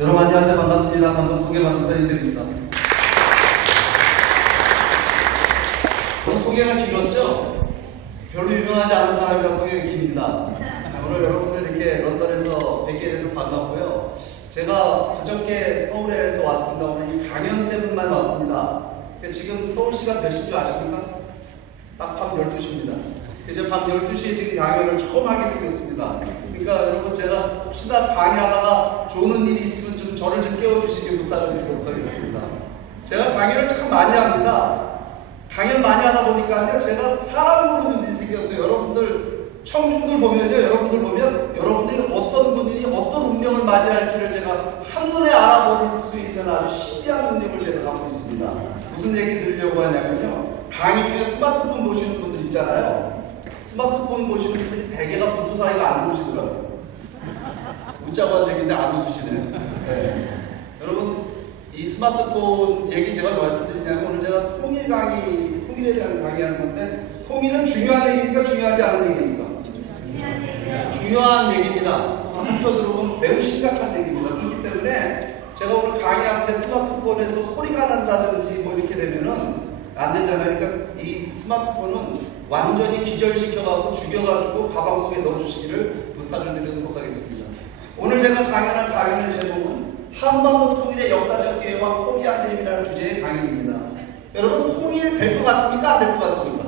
여러분 안녕하세요. 반갑습니다. 방금 소개받은 서인들입니다. 소개가 길었죠? 별로 유명하지 않은 사람이라 소개가 깁니다. 오늘 여러분들 이렇게 런던에서 뵙게 돼서 반갑고요. 제가 그저께 서울에서 왔습니다. 오늘 이 강연 때문만 왔습니다. 지금 서울 시간 몇 시인 줄 아십니까? 딱 밤 12시입니다. 이제 밤 12시에 지금 강연을 처음 하게 생겼습니다. 그러니까 여러분 제가 혹시나 강의하다가 좋은 일이 있으면 좀 저를 좀 깨워주시기 부탁을 드리도록 하겠습니다. 제가 강연을 참 많이 합니다. 강연 많이 하다 보니까요, 제가 사람 보는 눈이 생겼어요. 여러분들, 청중들 보면요, 여러분들이 어떤 분들이 어떤 운명을 맞이할지를 제가 한눈에 알아볼 수 있는 아주 신비한 능력을 제가 갖고 있습니다. 무슨 얘기 드리려고 하냐면요, 강의 중에 스마트폰 보시는 분들 있잖아요. 스마트폰 보시는 분들이 대개가 부부 사이가 안 좋으시더라고요. 웃자고 한 얘기인데 안 웃으시네요. 네. 여러분, 이 스마트폰 얘기 제가 왜 말씀드리냐면, 오늘 제가 통일에 대한 강의하는 건데, 통일은 중요한 얘기입니까? 중요하지 않은 얘기입니까? 중요한 얘기입니다. 한편으로 보면 매우 심각한 얘기입니다. 그렇기 때문에 제가 오늘 강의하는데 스마트폰에서 소리가 난다든지 뭐 이렇게 되면은 안 되잖아요. 그러니까 이 스마트폰은 완전히 기절시켜가지고 죽여가지고 가방 속에 넣어주시기를 부탁을 드리도록 하겠습니다. 오늘 제가 강연할 강연의 제목은 한반도 통일의 역사적 기회와 포기한 드림이라는 주제의 강연입니다. 여러분, 통일 될 것 같습니까? 안 될 것 같습니까?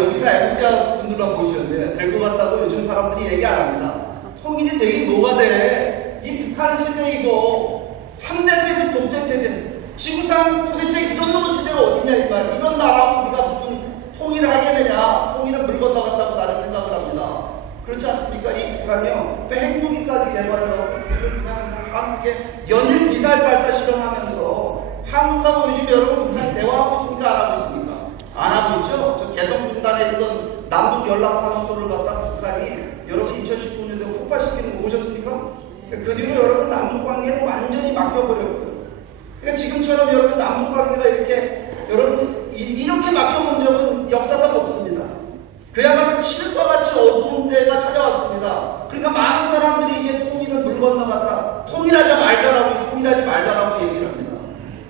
여기다 애국자 분들만 보이셨는데 될 것 같다고 요즘 사람들이 얘기 안 합니다. 통일이 되긴 뭐가 돼? 이 북한 체제 이거 3대 세습 독재 체제, 지구상 도대체 이런 놈의 체제가 어딨냐 이 말. 이런 나라하고 우리가 무슨 통일을 하겠느냐. 통일은 물 건너간다고 나를 생각을 합니다. 그렇지 않습니까? 이 북한이요, 또 핵무기까지 개발을 하고 그냥 한국에 연일 미사일 발사 실험하면서 한국하고 요즘 여러분 북한이 대화하고 있습니까? 안 하고 있습니까? 안 하고 있죠? 저 개성분단에 있던 남북연락사무소를 갖다 북한이 여러분 2019년도에 폭발시키는 거 보셨습니까? 그 뒤로 여러분 남북관계는 완전히 막혀버렸고요. 그러니까 지금처럼 여러분 남북관계가 여러분 이렇게 막혀본 적은 역사상 없습니다. 그야말로 칠흑과 같이 어두운 때가 찾아왔습니다. 그러니까 많은 사람들이 이제 통일은 물 건너갔다. 통일하지 말자라고 얘기를 합니다.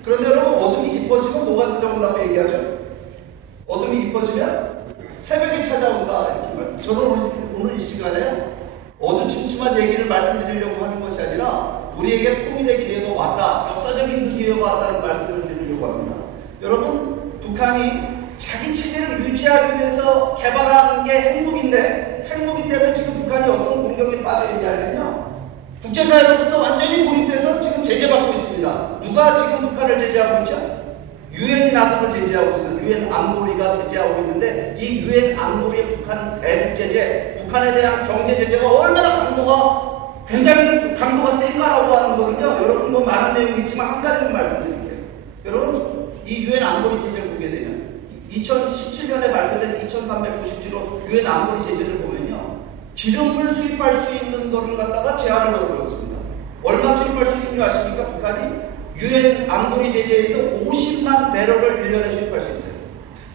그런데 여러분, 어둠이 깊어지면 뭐가 찾아온다고 얘기하죠? 어둠이 깊어지면 새벽이 찾아온다 이렇게 말씀. 저는 오늘 이 시간에 어두침침한 얘기를 말씀드리려고 하는 것이 아니라 우리에게 통일의 기회가 왔다, 역사적인 기회가 왔다는 말씀을 드리려고 합니다. 여러분, 북한이 자기 체제를 유지하기 위해서 개발한 게 핵무기인데, 핵무기 때문에 지금 북한이 어떤 공격에 빠져 있냐면요, 국제사회로부터 완전히 고립돼서 지금 제재받고 있습니다. 누가 지금 북한을 제재하고 있죠? 유엔이 나서서 제재하고 있습니다. 유엔 안보리가 제재하고 있는데, 이 유엔 안보리의 북한 대북 제재, 북한에 대한 경제 제재가 얼마나 굉장히 강도가 센가라고 하는 거는요, 여러분 뭐 많은 내용이 있지만 한 가지만 말씀드릴게요. 여러분, 이 유엔 안보리 제재를 보게 되면 2017년에 발표된 2397호 유엔 안보리 제재를 보면요, 기름을 수입할 수 있는 거를 갖다가 제한을 걸어버렸습니다. 얼마 수입할 수 있는 줄 아십니까? 북한이 유엔 안보리 제재에서 50만 배럴을 1년에 수입할 수 있어요.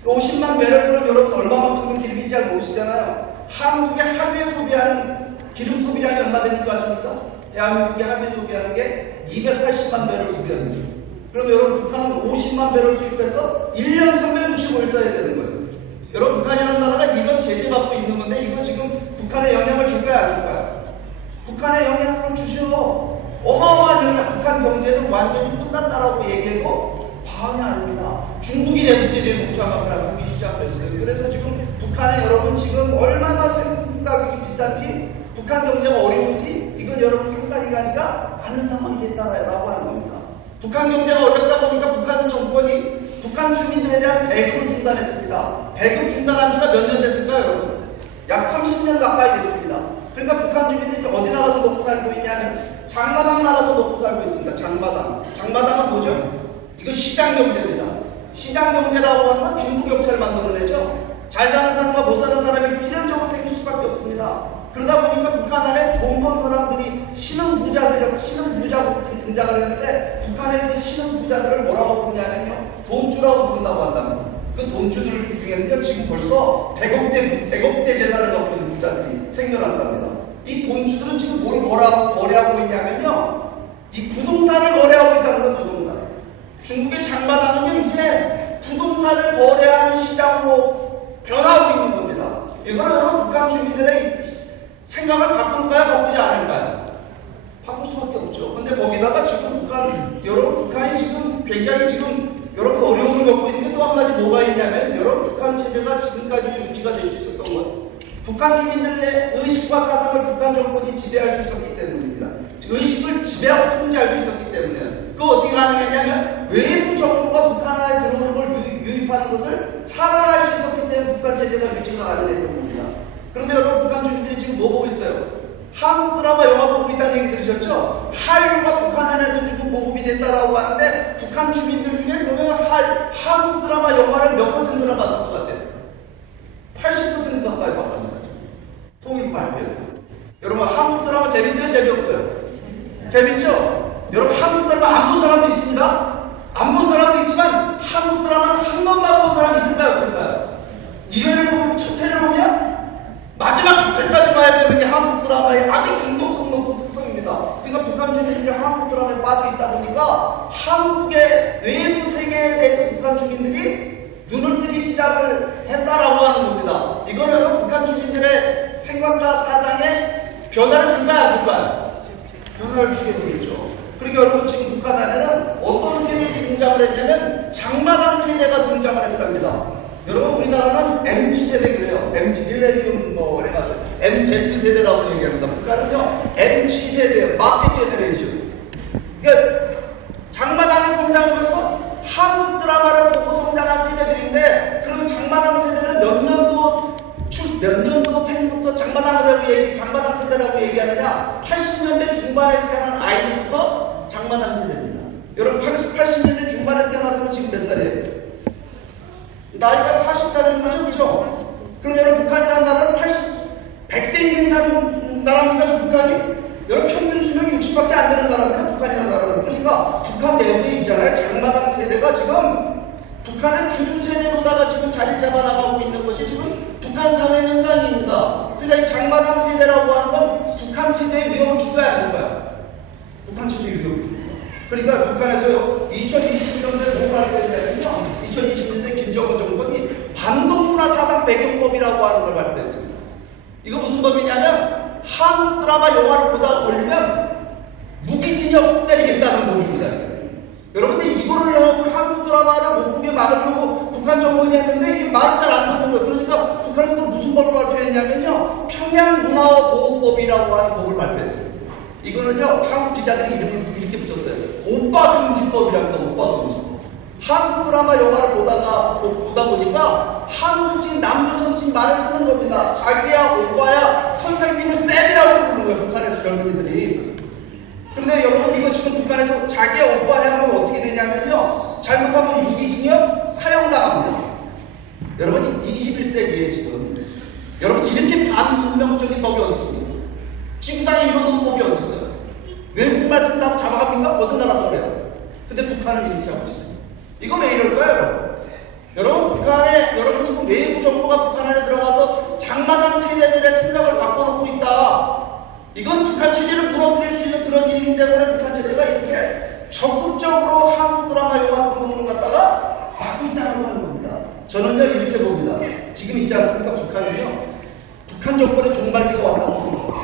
50만 배럴 그럼 여러분 얼마만큼은 기름인지 잘 모르시잖아요. 한국이 하루에 소비하는 기름 소비량이 얼마 되는 줄 아십니까? 대한민국이 하루에 소비하는 게 280만 배럴 소비하는 거예요. 그럼 여러분, 북한은 50만 배럴 수입해서 1년 365일 써야 되는 거예요. 여러분, 북한이라는 나라가 이런 제재받고 있는 건데, 이거 지금 북한에 영향을 줄까요, 안 줄까요? 북한에 영향을 주시오. 어마어마한 영향. 북한 경제는 완전히 끝났다라고 얘기해도 과언이 아닙니다. 중국이 대북제재에 동참하면 북이 시작됐어요. 그래서 지금 북한에 여러분 지금 얼마나 생품 가격이 비싼지, 북한 경제가 어려운지, 이건 여러분 상상이 가지가 않는 상황이 됐다라고 하는 겁니다. 북한 경제가 어렵다 보니까 북한 정권이 북한 주민들에 대한 배급을 중단했습니다. 배급 중단한 지가 몇 년 됐을까요, 여러분? 약 30년 가까이 됐습니다. 그러니까 북한 주민들이 어디 나가서 먹고 살고 있냐면 장마당 나가서 먹고 살고 있습니다. 장마당. 장마당은 뭐죠? 이거 시장 경제입니다. 시장 경제라고 하는 건 빈부격차를 만들어내죠. 잘 사는 사람과 못 사는 사람이 필연적으로 생길 수밖에 없습니다. 그러다 보니까 북한 안에 돈 번 사람들이 신흥부자들이 등장을 했는데, 북한의 그 신흥부자들을 뭐라고 부르냐면요, 돈주라고 부른다고 한답니다. 그 돈주들 중에는요, 지금 벌써 100억대 재산을 갖고 있는 부자들이 생겨난답니다. 이 돈주들은 지금 뭐라고 있냐면요, 이 부동산을 거래하고 있다는 건 부동산. 중국의 장마당은요 이제 부동산을 거래하는 시장으로 변하고 있는 겁니다. 이거는 여러분 북한 주민들의 생각을 바꿀까요? 바꾸지 않을까요? 바꿀 수밖에 없죠. 근데 거기다가 지금 북한이 지금 굉장히 여러분 어려움을 겪고 있는 게 또 한 가지 뭐가 있냐면 여러분 북한 체제가 지금까지 유지가 될 수 있었던 건 북한 주민들의 의식과 사상을 북한 정권이 지배할 수 있었기 때문입니다. 의식을 지배하고 통제할 수 있었기 때문에 그거 어떻게 가능했냐면 외부 정부가 북한 안에 들어오는 걸 유입하는 것을 차단할 수 있었기 때문에 북한 체제가 유지가 가능했던 겁니다. 그런데 여러분 북한 주민들이 지금 뭐 보고 있어요? 한국 드라마 영화 보고 있다는 얘기 들으셨죠? 한류가 북한 안에도 지금 보급이 됐다라고 하는데 북한 주민들 중에 그러면 한국 드라마 영화를 몇 퍼센트나 봤을 것 같아요? 80% 가까이 봤답니다. 통일 발표. 여러분 한국 드라마 재밌어요? 재미없어요? 재밌죠? 여러분 한국 드라마 안 본 사람도 있습니다. 안 본 사람도 있지만 한국 드라마는 한 번만 본 사람이 있을까요? 없을까요? 일요일 보면 첫 회를 보면 마지막 회까지 봐야 되는 게 한국 드라마의 아주 중독성 높은 특성입니다. 그러니까 북한 주민들이 한국 드라마에 빠져 있다 보니까 한국의 외부 세계에 대해서 북한 주민들이 눈을 뜨기 시작을 했다라고 하는 겁니다. 이거는 북한 주민들의 생각과 사상에 변화를 줄까요? 안 줄까요? 변화를 주게 되겠죠. 그러니까 여러분 지금 북한 안에는 어떤 세대들이 등장을 했냐면 장마당 세대가 등장을 했답니다. 여러분 우리나라는 MZ세대 그래요. MZ, 밀레니엄 뭐 그래가지고 MZ세대라고 얘기합니다. 북한은요 MZ세대예요. 마켓 제너레이션. 그러니까 장마당에 성장하면서 한국 드라마를 보고 성장한 세대들인데 그럼 장마당 세대는 몇 년도 생부터 장마당 세대라고 얘기하느냐? 80년대 중반에 태어난 아이부터 장마당 세대입니다. 여러분 80년대 중반에 태어났으면 지금 몇 살이에요? 나이가 40살인 거죠, 그렇죠? 그럼 여러분 북한이라는 나라는 100세 인생 사는 나라입니까, 북한이? 여러분 평균 수명이 60밖에 안 되는 나라입니다, 북한이라는 나라는. 그러니까 북한 내부에 있잖아요. 장마당 세대가 지금 북한의 주류 세대로다가 지금 자리 잡아나가고 있는 것이 지금 북한 사회 현상입니다. 그러니까 이 장마당 세대라고 하는 건 북한 체제의 위협을 줄까요, 안 줄까요? 북한 체제의 위협을 줍니다. 그러니까 북한에서요 2020년도에 뭐가 발표했냐면요 2020년도에 김정은 정권이 반동문화 사상 배경법이라고 하는 걸 발표했습니다. 이거 무슨 법이냐면 한국 드라마 영화를 보다 걸리면 무기징역 때리겠다는 법입니다. 여러분들 이거를 하고 한국 드라마를 못 보게 막으려고 북한 정권이 했는데 이게 말이 잘 안 듣는 거예요. 그러니까 북한이 또 무슨 법을 발표했냐면요 평양문화보호법이라고 하는 법을 발표했습니다. 이거는요 한국 기자들이 이름을 이렇게 붙였어요. 오빠금지법이라는 거. 오빠금지법. 한국 드라마 영화를 보다 보니까 한국진 남조선진 말을 쓰는 겁니다. 자기야 오빠야 선생님을 쌤이라고 부르는 거예요. 북한에서 젊은이들이. 근데 여러분 이거 지금 북한에서 자기야 오빠야 하면 어떻게 되냐면요 잘못하면 유기징역 사형당합니다. 여러분 21세기에 지금 여러분 이렇게 반문명적인 법이 어디 있습니까? 지구상에 이런 법이 어디 있어요? 외국말 쓴다고 잡아갑니까? 어떤 나라도 그래요. 근데 북한은 이렇게 하고 있어요. 이거 왜 이럴까요? 여러분 여러분 지금 외부 정부가 북한 안에 들어가서 장마당 세대들의 생각을 바꿔놓고 있다. 이건 북한 체제를 무너뜨릴 수 있는 그런 일이기 때문에 북한 체제가 이렇게 적극적으로 한국 드라마 영화 등등을 갖다가 하고 있다는 겁니다. 저는요 이렇게 봅니다. 지금 있지 않습니까? 북한 정권의 종말기가 왔다고 봅니다.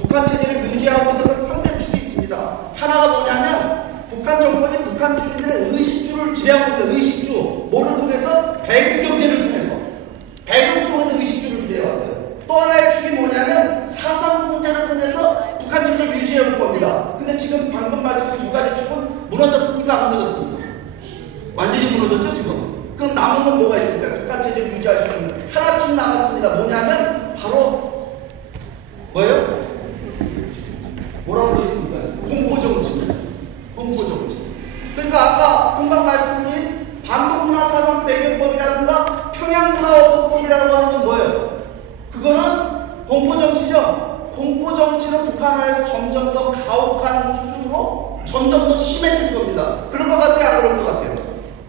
북한 체제를 유지하고 있었던 3대 축이 있습니다. 하나가 뭐냐면 북한 정권이 북한 주민들의 의식주를 지배하고 있다. 의식주. 뭐를 통해서? 배급 경제를 통해서. 배급을 통해서 의식주를 지배해왔어요. 또 하나의 축이 뭐냐면 사상 통제를 통해서 북한 체제를 유지해올 겁니다. 근데 지금 방금 말씀드린 두 가지 축은 무너졌습니까? 안 무너졌습니까? 완전히 무너졌죠 지금? 그럼 남은 건 뭐가 있습니까? 북한 체제를 유지할 수 있는 하나쯤 남았습니다. 뭐냐면 바로 뭐예요? 뭐라고 되어 있습니까? 공포정치입니다. 공포정치. 그러니까 아까 금방 말씀드린 반동문화 사상 배경법이라든가 평양문화보호법이라고 하는 건 뭐예요? 그거는 공포정치죠. 공포정치는 북한 안에서 점점 더 가혹한 수준으로 점점 더 심해질 겁니다. 그럴 것 같아요? 안 그럴 것 같아요?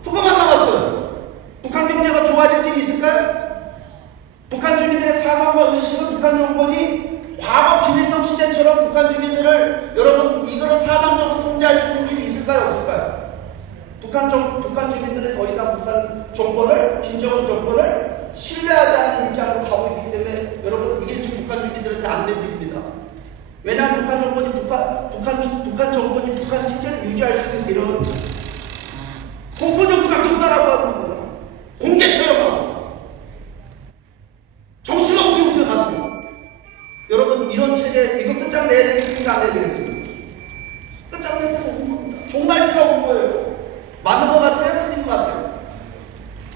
그거만 남았어요. 북한 경제가 좋아질 일이 있을까요? 북한 주민들의 사상과 의식을 북한 정권이 과거 김일성 시대처럼 북한 주민들을 여러분 이거를 사상적으로 있을까요? 없을까요? 북한 주민들은 더 이상 북한 정권을, 김정은 정권을 신뢰하지 않는 입장으로 가고 있기 때문에 여러분 이게 지금 북한 주민들한테 안 된 일입니다. 왜냐하면 북한 정권이 북한 체제를 유지할 수 있는 길은 공포 정치가 된다라고 하는 겁니다. 공개 처형하고 정치가 없으면 하고 여러분 이런 체제 이거 끝장내야 되겠습니까? 안 내야 되겠습니까? 끝장내야 되는 겁니다. 종말기가 온 거예요. 맞는 것 같아요? 틀린 것 같아요?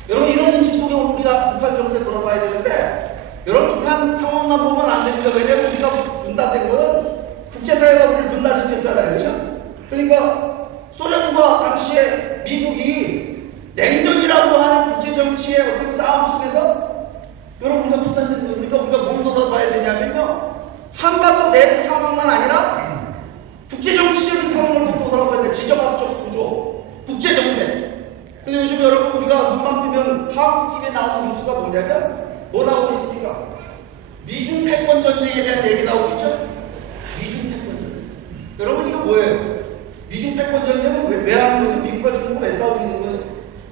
여러분 이런 인식 속에 우리가 북한 정세에 돌아봐야 되는데 여러분 북한 상황만 보면 안 됩니다. 왜냐하면 우리가 분단된 거는 국제사회가 우리를 분단시켰잖아요. 그렇죠? 그러니까 소련과 당시에 미국이 냉전이라고 하는 국제정치의 어떤 싸움 속에서 여러분 우리가 분단된 거예요. 그러니까 우리가 뭘 돌아봐야 되냐면요. 한반도 내부 상황만 아니라 국제정치적인 상황을 돌아봐야 돼요. 지정학적 구조, 국제정세. 근데 요즘 여러분 우리가 눈만 뜨면 한국 TV에 나오는 뉴스가 뭐냐면 뭐 나오고 있습니까? 미중 패권 전쟁에 대한 얘기 나오고 있죠? 미중 패권 전쟁. 여러분 이거 뭐예요? 미중 패권 전쟁은 왜 하는 거죠? 미국과 중국은 왜 싸우고 있는 거죠?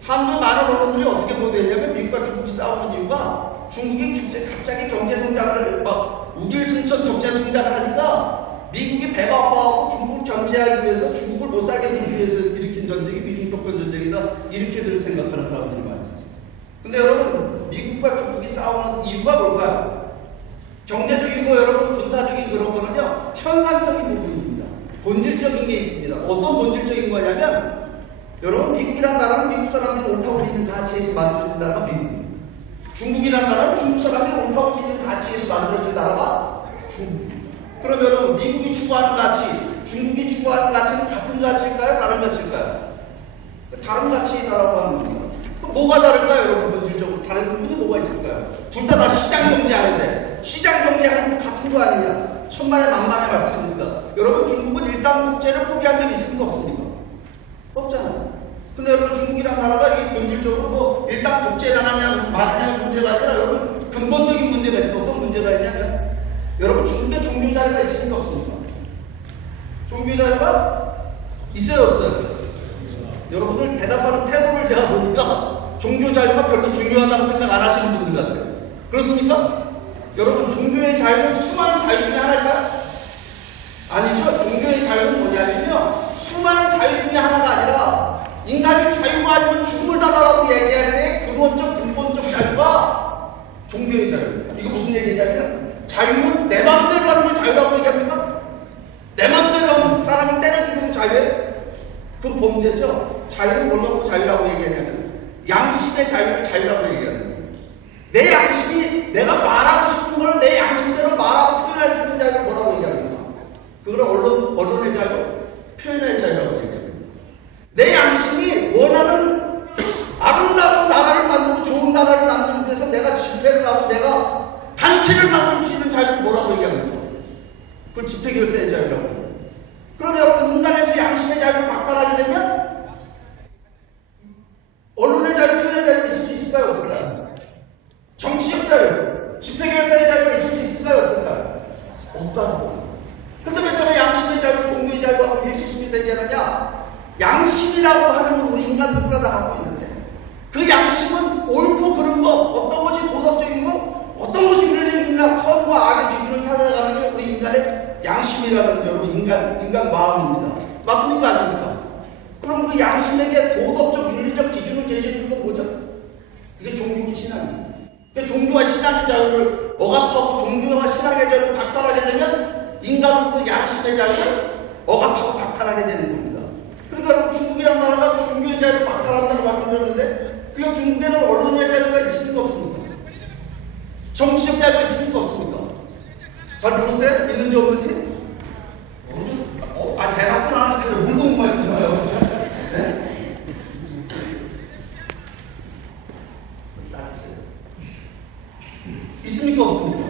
한국 많은 언론들이 어떻게 보도했냐면 미국과 중국이 싸우는 이유가 중국이 갑자기 경제 성장을 막 우길승천 경제 성장을 하니까 미국이 배가 아파하고 중국을 견제하기 위해서 중국을 못 살게 하기 위해서 일으킨 전쟁이 미중 패권 전쟁이다 이렇게들 생각하는 사람들이 많이 있었어요. 근데 여러분 미국과 중국이 싸우는 이유가 뭘까요? 경제적이고 여러분 군사적인 그런 거는요 현상적인 부분입니다. 본질적인 게 있습니다. 어떤 본질적인 거냐면 여러분 미국이란 나라는 미국 사람들이 옳다고 믿는 가치에서 만들어진 나라가 미국입니다. 중국이란 나라는 중국 사람들이 옳다고 믿는 가치에서 만들어진 나라가 중국입니다. 그럼 여러분 미국이 추구하는 가치, 중국이 추구하는 가치는 같은 가치일까요? 다른 가치일까요? 다른 가치다라고 하는 겁니다. 그럼 뭐가 다를까요? 여러분 본질적으로 다른 부분이 뭐가 있을까요? 둘 다 시장 경제 하는데 시장 경제 하는 거 같은 거 아니냐? 천만에 만만의 말씀입니다. 여러분 중국은 일당 국제를 포기한 적이 있습니까? 없습니까? 없잖아요. 근데 여러분 중국이란 나라가 이 본질적으로 뭐 일당 독재를 하냐 마느냐의 문제가 아니라 여러분 근본적인 문제가 있어. 어떤 문제가 있냐면 여러분 중국에 종교 자유가 있습니까? 없습니까? 종교 자유가 있어요? 없어요? 여러분들 대답하는 태도를 제가 보니까 종교 자유가 별로 중요하다고 생각 안 하시는 분들 같아요. 그렇습니까? 여러분 종교의 자유는 수많은 자유 중에 하나일까요? 아니죠. 종교의 자유는 뭐냐면요. 수많은 자유 중에 하나가 아니라 인간이 자유가 아니면 죽을다라고 얘기할 때 근본적 자유가 종교의 자유입니다. 이거 무슨 얘기냐면 자유는 내 맘대로 하는 걸 자유라고 얘기합니까? 내 맘대로 하는 사람을 때려 죽이는 자유예요? 그건 범죄죠. 자유는 뭘 갖고 자유라고 얘기하냐면 양심의 자유라고 얘기하는 거예요. 내 양심이 내가 말하고 싶은 걸 내 양심대로 말하고 표현할 수 있는 자유를 뭐라고 얘기합니까? 그걸 언론의 자유, 표현의 자유라고 얘기합니다. 내 양심이 원하는 아름다운 나라를 만들고 좋은 나라를 만들기 위해서 내가 집회를 하고 내가 단체를 만들 수 있는 자유를 뭐라고 얘기합니까? 그걸 집회결사의 자유라고 합니다. 그럼 여러분 인간에서 양심의 자유를 박탈하게 되면 언론의 자유, 표현의 자유가 있을 수 있을까요? 없을까요? 정치적 자유, 집회결사의 자유가 있을 수 있을까요? 없을까요? 없다는 거예요. 근데 왜 제가 양심의 자유, 종교의 자유하고 일시심에서 얘기하느냐? 양심이라고 하는 건 우리 인간 누구나 다 갖고 있는데 그 양심은 옳고 그른 거, 어떤 것이 도덕적인 거, 어떤 것이 윤리적인가, 선과 악의 기준을 찾아가는 게 우리 인간의 양심이라는 여러분 인간 마음입니다. 맞습니까? 아닙니까? 그럼 그 양심에게 도덕적, 윤리적 기준을 제시해주는 건 뭐죠? 그게 종교와 신앙입니다. 그러니까 종교와 신앙의 자유를 억압하고 종교와 신앙의 자유를 박탈하게 되면 인간은 그 양심의 자유를 억압하고 박탈하게 되는 겁니다. 그러니까 중국이라는 나라가 종교의 자유를 박탈한다고 말씀드렸는데 그게 중국에는 언론의 자유가 있습니까? 없습니까? 정치적 자유가 있습니까? 없습니까? 잘 모르세요? 있는지 없는지? 대답도 안 하시는데 물도 못 말씀해요. 네? 있습니까? 없습니까?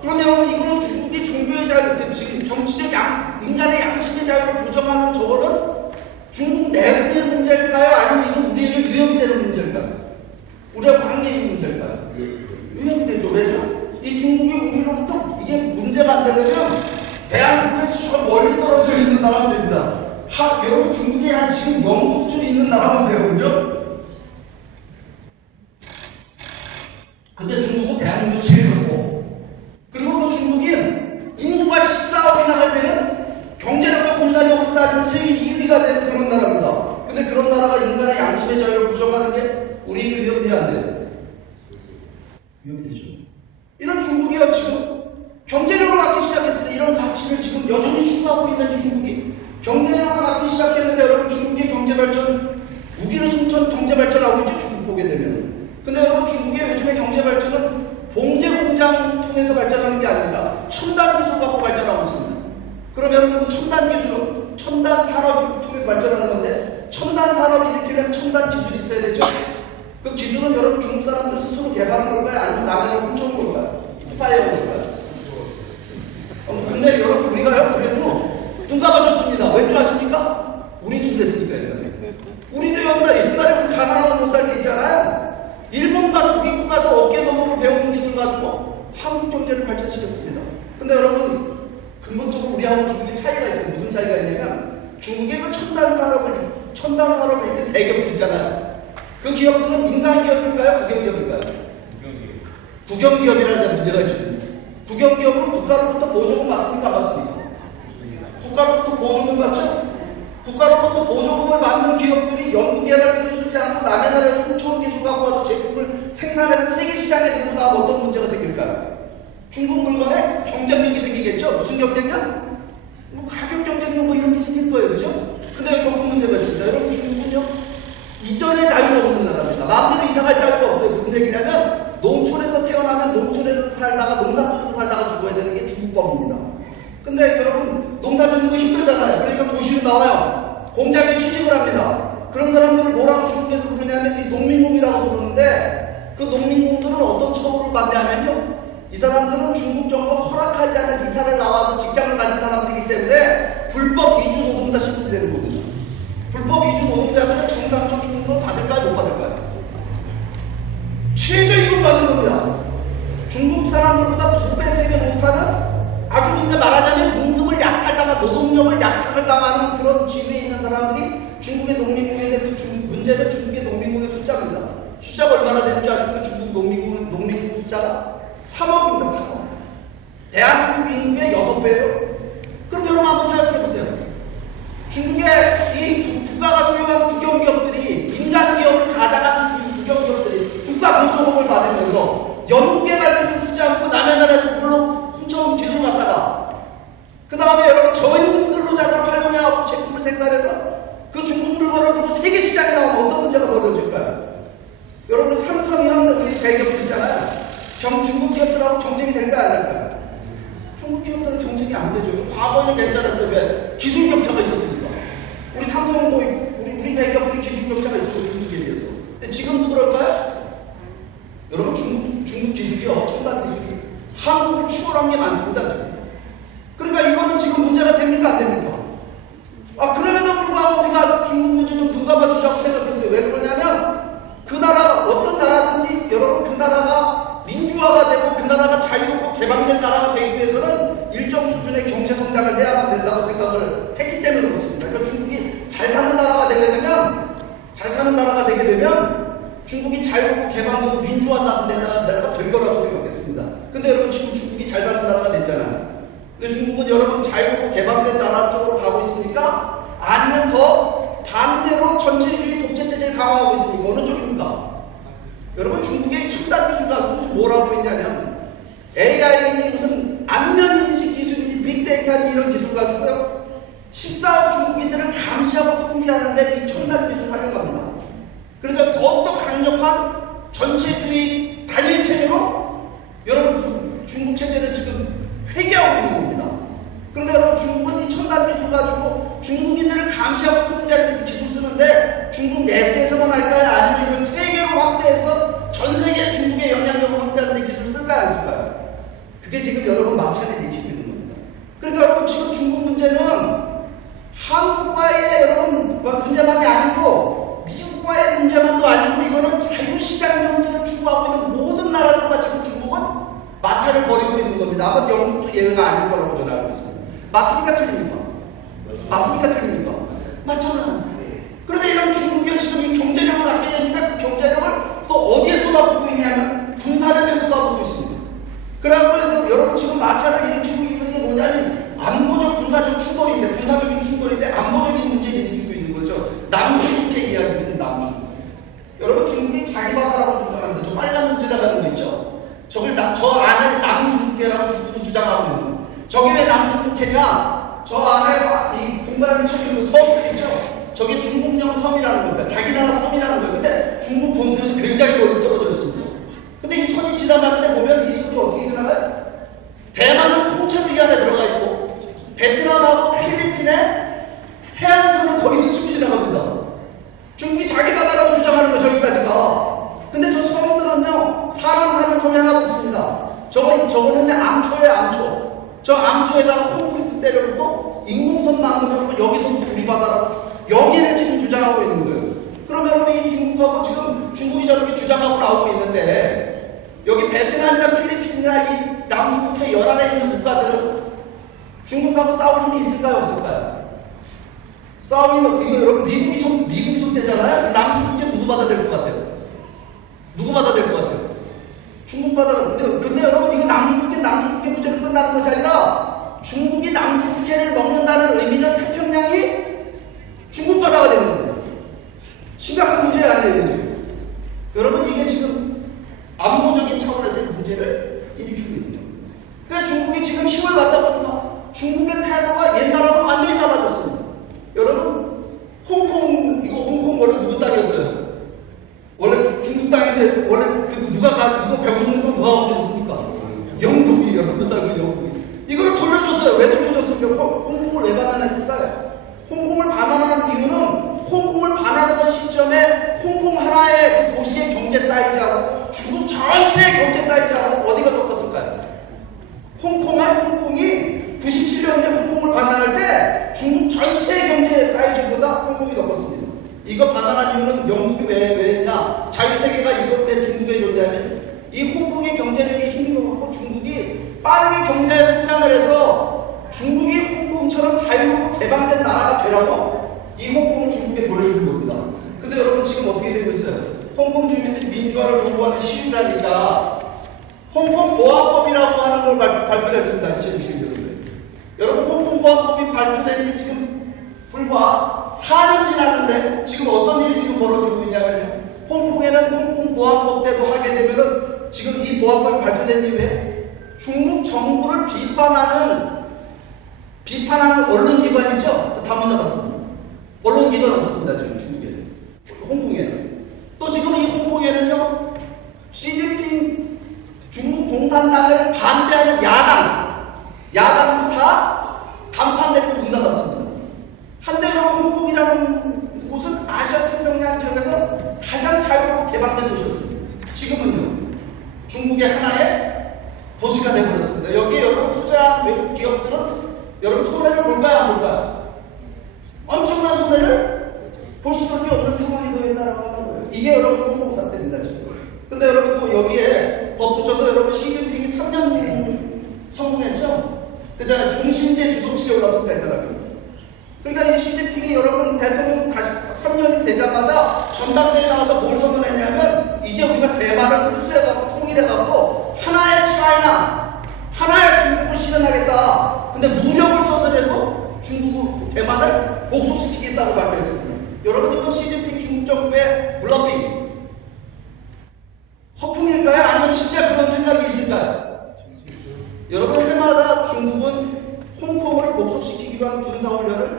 그럼 여러분 이거는 중국이 종교의 자유, 지금 정치적 인간의 양심의 자유를 보장하는 저거는 중국 내부의 문제일까요? 아니면 이건 우리에게 위협이 되는 문제일까요? 우리가 관계 있는 문제일까요? 위협이 되죠. 왜죠? 이 중국이 우리로부터 이게 문제가 안 되려면 대한민국에 저 멀리 떨어져 있는 나라가 됩니다. 여러분 중국에 한 지금 영국줄 있는 나라만 돼요, 그죠? 근데 중국은 대한민국 제일 높고, 그리고 그 중국이 인구가 14억이 나가야 되는 경제력과 군사력으로 따지면 세계 2위가 되는 그런 나라입니다. 근데 그런 나라가 인간의 양심의 자유를 부정하는 게 우리에게 위협돼야 안 돼요? 위협되죠. 이런 중국이요, 지금 경제력을 갖기 시작했을 때 이런 가치를 지금 여전히 추구하고 있는 중국이 경제력을 갖기 시작했는데 여러분 중국의 경제발전, 무기를 숨천 경제발전하고 있죠, 중국 보게 되면. 근데 여러분 중국의 요즘의 경제발전은 봉제 공장 통해서 발전하는 게 아닙니다. 첨단 기술 갖고 발전하고 있습니다. 그러면 그 첨단 기술은 첨단 산업을 통해서 발전하는 건데 첨단 산업이 일으키려면 첨단 기술이 있어야 되죠. 그 기술은 여러분 중국 사람들 스스로 개발한 걸까요? 아니면 남에게 훔쳐온 걸까요? 스파이어 걸까요? 근데 여러분 우리가요 그래도 눈 감아줬습니다. 왠 줄 아십니까? 우리도 그랬으니까요. 우리도 옛날에 가난하고 못 살 때 있잖아요. 일본 가서 미국 가서 어깨너머로 배우는 기술 가지고 한국 경제를 발전시켰습니다. 근데 여러분 근본적으로 우리하고 중국의 차이가 있어요. 무슨 차이가 있냐면 중국에서 첨단 산업을 이끄는 대기업들 있잖아요. 그 기업들은 민간 기업일까요? 국영 기업일까요? 국영 기업이라는 문제가 있습니다. 국영 기업은 국가로부터 보조금 받습니까? 안 받습니까? 국가로부터 보조금 받죠? 국가로부터 보조금을 받는 기업들이 연구개발 기술 쓰지 않고 남의 나라에서 훔쳐온 기술 갖고 와서 제품을 생산해서 세계 시장에 들고 나면 어떤 문제가 생길까요? 중국 물건에 경쟁력이 생기겠죠? 무슨 경쟁력? 뭐 가격 경쟁력 뭐 이런 게 생길 거예요, 그죠? 근데 여기 더 큰 문제가 있습니다. 여러분 중국은요 이전의 자유가 없는 나라입니다. 마음대로 이사갈 자유가 없어요. 무슨 얘기냐면 농촌에서 태어나면 농촌에서 살다가 농사짓고 살다가 죽어야 되는 게 중국법입니다. 근데 여러분 농사 짓는 거 힘들잖아요. 그러니까 도시로 나와요. 공장에 취직을 합니다. 그런 사람들을 뭐라고 중국에서 부르냐면 이 농민공이라고 부르는데 그 농민공들은 어떤 처우를 받냐면요. 이 사람들은 중국 정부가 허락하지 않은 이사를 나와서 직장을 가진 사람들이기 때문에 불법 이주 노동자 신분이 되는 거거든요. 불법 이주 노동자들은 정상적인 임금을 받을까요? 못 받을까요? 최저임금 받는 겁니다. 중국 사람들보다 2배, 3배 못하는 아주 이제 말하자면 임금을 약탈당한 노동력을 약탈을 당하는 그런 지위에 있는 사람들이 중국의 농민공인데 그 문제는 중국의 농민공의 숫자입니다. 숫자가 얼마나 되는지 아십니까? 중국 농민공 숫자가 3억입니다. 3억. 대한민국 인구의 6배예요. 그럼 여러분 한번 생각해보세요. 중국의 이 국가가 소유한 국영기업들이 민간기업을 가져가는 국영기업들이 국가 보조금을 받으면서 연구개발비를 쓰지 않고 남의 나라에서 물론 훔쳐온 기술 갖다가 그 다음에 여러분 저임금 근로자들을 활용해서 제품을 생산해서 그 중국 물건을 두고 세계 시장에 나오면 어떤 문제가 벌어질까요? 여러분 삼성이 현대 우리 대기업들 있잖아요. 중국 기업들하고 경쟁이 될까요? 안 될까요? 중국 기업들은 경쟁이 안 되죠. 과거에는 괜찮았어요. 왜? 기술 격차가 있었으니까. 우리 삼성도 우리 대기업들이 기술 격차가 있었고 중국에 비해서. 근데 지금도 그럴까요? 여러분 중국 기술이요. 첨단 기술이 한국을 추월한 게 많습니다. 지금. 그러니까 이거는 지금 문제가 됩니까? 안 됩니까? 그럼에도 불구하고 우리가 중국 문제 좀 눈 감아주자고 생각했어요. 왜 그러냐면 그 나라 어떤 나라든지 여러분 그 나라가 민주화가 되고 그 나라가 자유롭고 개방된 나라가 되기 위해서는 일정 수준의 경제 성장을 해야만 된다고 생각을 했기 때문에 그렇습니다. 그러니까 중국이 잘 사는 나라가 되게 되면 중국이 자유롭고 개방되고 민주화된 나라가 될 거라고 생각했습니다. 근데 여러분 지금 중국이 잘 사는 나라가 됐잖아요. 근데 중국은 여러분 자유롭고 개방된 나라 쪽으로 가고 있습니까? 아니면 더 반대로 전체주의 독재체제를 강화하고 있습니까? 어느 쪽입니까? 여러분 중국의 첨단 기술 가지고 뭐라고 했냐면 AI니 무슨 안면인식 기술이니 빅데이터니 이런 기술 가지고요 14억 중국인들을 감시하고 통제하는데 이 첨단 기술을 활용합니다. 그래서 더욱더 강력한 전체주의 단일체제로 여러분 중국 체제를 지금 회귀하고 있는 겁니다. 그런데 여러분 중국은 이 첨단 기술 가지고 중국인들을 감시하고 통제하는 기술 쓰는데 중국 내부에서만 할까요? 아니면 이걸 세계로 확대해서 전 세계 중국의 영향력을 확대하는 데 기술을 쓸까요? 안 쓸까요? 그게 지금 여러분 마찬가지로 일으키고 있는 겁니다. 그러니까 여러분 지금 중국 문제는 한국과의 여러분 문제만이 아니고 미국과의 문제만도 아니고 이거는 자유시장 경제를 추구하고 있는 모든 나라들과 지금 중국은 마찰을 벌이고 있는 겁니다. 아마 영국도 예외가 아닐 거라고 저는 알고 있습니다. 맞습니까? 틀립니까? 맞습니까? 틀립니까? 중국이 자기 바다라고 주장하는데 저 빨간 선 지나가는 거 있죠? 저 안을 남중국해라고 중국은 주장하고 있는 거예요. 저게 왜 남중국해냐? 저 안에 이 공간을 쳐주는 섬들 있죠? 저게 중국령 섬이라는 겁니다. 자기 나라 섬이라는 거예요. 근데 중국 본토에서 굉장히 멀리 떨어져 있습니다. 근데 이 선이 지나가는데 보면 이 선이 어떻게 지나가요? 대만은 홍채비 안에 들어가 있고 베트남하고 필리핀의 해안선은 거기서 치고 지나갑니다. 중국이 자기 바다라고 주장하는 거 저기까지가. 근데 저 섬들은요 사람 사는 섬이 하나도 없습니다. 저거는요 암초예요, 암초. 저 암초에다가 콘크리트 때려놓고 인공섬 만들어놓고 여기서부터 우리 바다라고 여기를 지금 주장하고 있는 거예요. 그러면 여러분 이 중국하고 지금 중국이 저렇게 주장하고 나오고 있는데 여기 베트남이나 필리핀이나 이 남중국해 연안에 있는 국가들은 중국하고 싸울 힘이 있을까요, 없을까요? 싸우면 이거 여러분 미국이 손대잖아요. 이 남중국해 누구 받아들일 것 같아요? 누구 받아들일 것 같아요? 중국 받아들일. 근데 여러분 이거 남중국해 문제로 끝나는 것이 아니라 중국이 남중국해를 먹는다는 의미는 태평양이 중국 바다가 되는 거예요. 심각한 문제 아니에요, 지금. 여러분 이게 지금 안보적인 차원에서의 문제를 일으키고 있는 거예요. 그러니까 중국이 지금 힘을 갖다 보니까 중국의 태도가 옛날하고 완전히 달라졌습니다. 여러분 홍콩 원래 누구 땅이었어요? 원래 중국 땅인데 원래 누가 병수는 건 누가 없어졌습니까? 영국이 여러분 사람은 영국이 이걸 돌려줬어요. 왜 돌려줬습니까? 홍콩을 왜 반환했을까요? 홍콩을 반환한 이유는 홍콩을 반환하던 시점에 홍콩 하나의 그 도시의 경제 사이즈하고 중국 전체의 경제 사이즈하고 어디가 더 컸을까요? 홍콩이 97년에 홍콩을 반환할 때 중국 전체의 경제 사이즈보다 홍콩이 더 컸습니다. 이거 반환한 이유는 영국이 왜 했냐? 자유세계가 이걸 왜 중국에 줬냐면 이 홍콩의 경제력이 힘들어갖고 중국이 빠르게 경제 성장을 해서 중국이 홍콩처럼 자유롭고 개방된 나라가 되라고 이 홍콩을 중국에 돌려준 겁니다. 근데 여러분 지금 어떻게 되고 있어요? 홍콩 주민들이 민주화를 요구하는 시위를 하니까 홍콩 보안법이라고 하는 걸 발표를 했습니다. 2021년도에. 여러분 홍콩 보안법이 발표된 지 지금 불과 4년 지났는데 지금 어떤 일이 지금 벌어지고 있냐면요. 홍콩에는 홍콩 보안법 때도 하게 되면은 지금 이 보안법이 발표된 이후에 중국 정부를 비판하는 언론기관 있죠? 다 문 닫았습니다. 언론기관은 없습니다. 지금 중국에는. 홍콩에는. 또 지금 이 홍콩에는요. 시진핑 중국 공산당을 반대하는 야당도 다 간판 내리고 문 닫았습니다. 한데 여러분 홍콩이라는 곳은 아시아 태평양 지역에서 가장 자유롭고 개방된 도시였습니다. 지금은요. 중국의 하나의 도시가 되어버렸습니다. 여기에 여러분 투자한 외국 기업들은 여러분 손해를 볼까요, 안 볼까요? 엄청난 손해를 볼 수밖에 없는 상황이 되어있다라고 하는 거예요. 이게 여러분 홍콩 사태입니다, 지금. 근데 여러분 또 여기에 덧붙여서 여러분 시진핑이 3년 성공했죠? 그 전에 종신제 주석실에 올랐습니다, 이 사람이. 그러니까 이 시진핑이 여러분 대통령 다시 3년이 되자마자 전당대회에 나와서 뭘 선언했냐면 이제 우리가 대만을 흡수해갖고 통일해갖고 하나의 차이나, 하나의 중국을 실현하겠다. 근데 무력을 써서라도 대만을 복속시키겠다고 발표했습니다. 여러분 이건 시진핑 중국 정부의 블러핑, 허풍일까요? 아니면 진짜 그런 생각이 있을까요? 여러분 해마다 중국은 홍콩을 복속시키기 위한 군사훈련을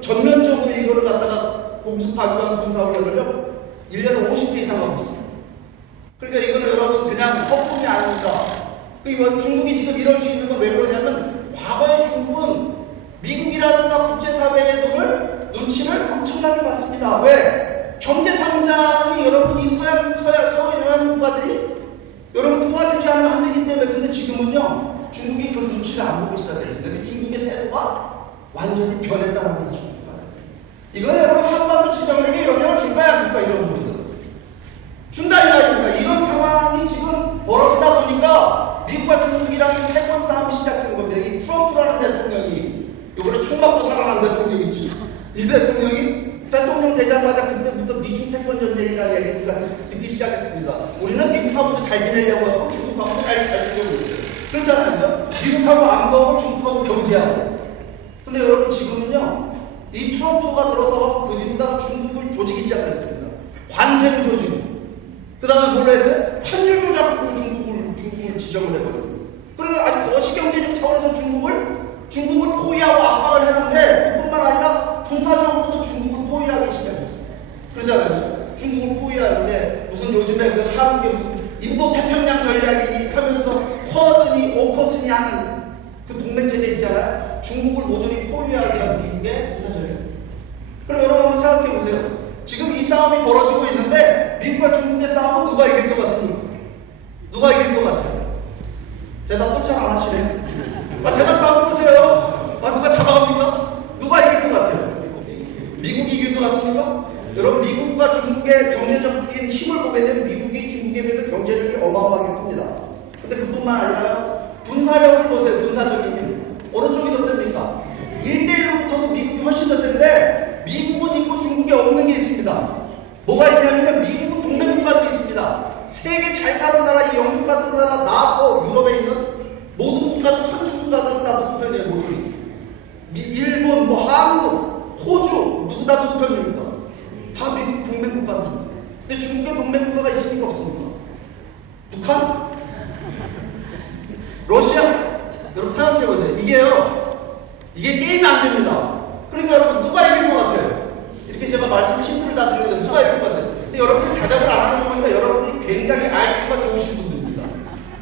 전면적으로 이거를 갖다가 공습하기 위한 군사훈련을요 1년에 50회 이상 하고 있습니다. 그러니까 이거는 여러분 그냥 허풍이 아닙니다. 중국이 지금 이럴 수 있는 건 왜 그러냐면 과거에 중국은 미국이라든가 국제사회의 눈치를 엄청나게 봤습니다. 왜? 경제성장이 여러분이 서양 국가들이 여러분 도와주지 않으면 안 되기 때문에. 근데 지금은요 중국이 그 눈치를 안 보고 시작했습니다. 중국의 태도가 완전히 변했다는 사실입니다. 이거 여러분 한반도 지정에게 영향을 줄까요, 안 줄까 이런 부분들 준다 이 말입니다. 이런 상황이 지금 벌어지다 보니까 미국과 중국이랑 이 패권 싸움이 시작된 겁니다. 이 트럼프라는 대통령이 요번에 총 맞고 살아난 대통령 있지. 이 대통령이 대통령 되자마자 그때부터 미중 패권 전쟁이라는 얘기가 듣기 시작했습니다. 우리는 미국하고도 잘 지내려고 하고 중국하고 잘 지내려고 했어요. 그렇잖아요, 그죠? 미국하고 안보하고 중국하고 경제하고. 근데 여러분 지금은요 이 트럼프가 들어서 그 뒤보다 중국을 조지기 시작했습니다. 관세를 조지고 그 다음에 뭘로 했어요? 환율 조작으로 중국을 지정을 해버려요. 그리고 아니 거시 경제적 차원에서 중국을 포위하고 압박을 했는데 그뿐만 아니라 군사적으로도 중국을 포위하기 시작했어요. 그러잖아요. 중국을 포위하는데 무슨 요즘에 그 한국의 무슨 인도 태평양 전략이니 하면서 쿼드니 오커스니 하는 그 동맹 체제 있잖아요. 중국을 모조리 포위하게 한 미국의 군사전략. 그럼 여러분 한번 생각해 보세요. 지금 이 싸움이 벌어지고 있는데 미국과 중국의 싸움은 누가 이길 것 같습니까? 누가 이길 것 같아요? 대답도 잘 안 하시네. 대답도 안 그러세요. 누가 잡아갑니까? 누가 이길 것 같아요? 미국이 이길 것 같습니까? 여러분 미국과 중국의 경제적인 힘을 보게 되면 미국이 중국에 비해서 경제력이 어마어마하게 큽니다. 근데 그뿐만 아니라 군사력을 보세요. 군사적인 힘. 어느 쪽이 더 셉니까? 1대1로부터도 미국이 훨씬 더 센데 미국은 있고 중국이 없는 게 있습니다. 뭐가 있냐면 미국은 동맹국가들이 있습니다. 세계 잘 사는 나라, 이 영국 같은 나라, 나토, 유럽에 있는 모든 국가들, 선진 국가들은 다 누구 편이에요, 모조리. 일본, 한국, 호주, 누구 다 누구 편입니까? 다 미국 동맹국가입니다. 근데 중국의 동맹국가가 있습니까, 없습니까? 북한? 러시아? 여러분 생각해보세요. 이게 게임이 안 됩니다. 그러니까 여러분 누가 이길 것 같아요? 이렇게 제가 말씀을 힌트를 다 드리는데 누가 이길 것 같아요? 근데 여러분들이 대답을 안 하는 거 보니까 여러분들이 굉장히 IQ가 좋으신 분들입니다.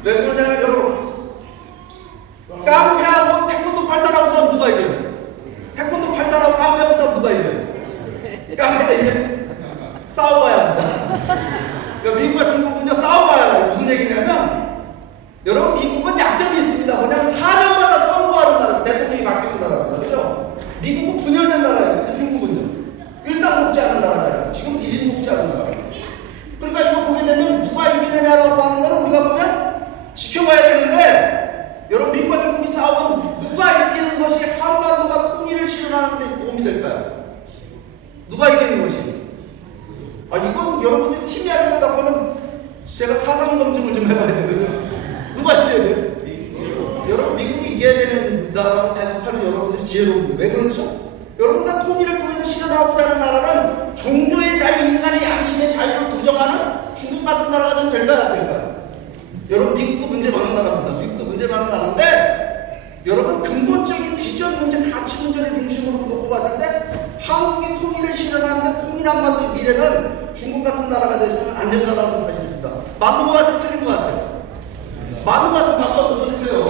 왜 그러냐면 여러분 깡패하고 태권도 8단하고 싸우면 누가 이겨요? 태권도 8단하고 깡패하고 싸우면 누가 이겨요? 깡패가 이겨요? 싸워봐야 합니다. 그러니까 미국과 중국은요 싸워봐야 해요. 무슨 얘기냐면 여러분 미국은 약점이 있습니다. 뭐냐면 4년마다 선거하는 나라, 대통령이 바뀌는 나라입니다. 그죠? 미국은 분열된 나라예요. 근데 중국은요 일당 복제하는 나라잖아요. 지금 1인 복제하는 나라예요. 그러니까 이거 보게 되면 누가 이기느냐라고 하는 거는 우리가 보면 지켜봐야 되는데 여러분 미국과 중국이 싸우면 누가 이기는 것이 한반도가 통일을 실현하는 데 도움이 될까요? 누가 이기는 것이? 이건 여러분들이 팀이 하려다 보면 제가 사상 검증을 좀 해봐야 되거든요. 누가 이겨야 돼요? 여러분 미국이 이겨야 된다라고 대답하는 여러분들이 지혜로운 왜 그렇죠? 여러분과 통일을 통해서 실현하고자 하는 나라는 종교의 자유, 인간의 양심의 자유를 부정하는 중국 같은 나라가 좀 될까요? 안 될까요? 여러분 미국도 문제 많은 나라입니다. 미국도 문제 많은 나라인데 여러분 근본적인 비전 문제, 가치 문제를 중심으로 놓고 봤을 때 한국이 통일을 실현하는데 통일한 만의 미래는 중국 같은 나라가 되서는 안 된다라고 생각합니다. 맞는 것 같아요? 틀린 것 같아요? 맞는 것 같은 박수 한번 쳐주세요.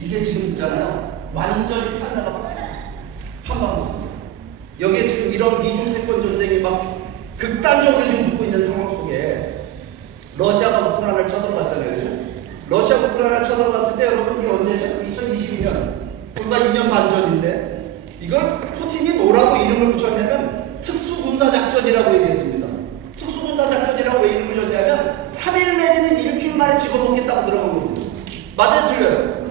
이게 지금 있잖아요. 완전히 판사가 한반도. 여기에 지금 이런 미중 패권 전쟁이 막 극단적으로 지금 붙고 있는 상황 속에 러시아가 우크라이나를 쳐들어갔잖아요. 그죠? 러시아가 우크라이나를 쳐들어갔을 때 여러분 이게 언제죠? 2022년. 불과 2년 반 전인데 이걸 푸틴이 뭐라고 이름을 붙였냐면 특수군사작전이라고 얘기했습니다. 특수군사작전이라고 왜 이름을 줬냐면 3일 내지는 일주일 만에 집어먹겠다고 들어간 겁니다. 맞아요? 틀려요?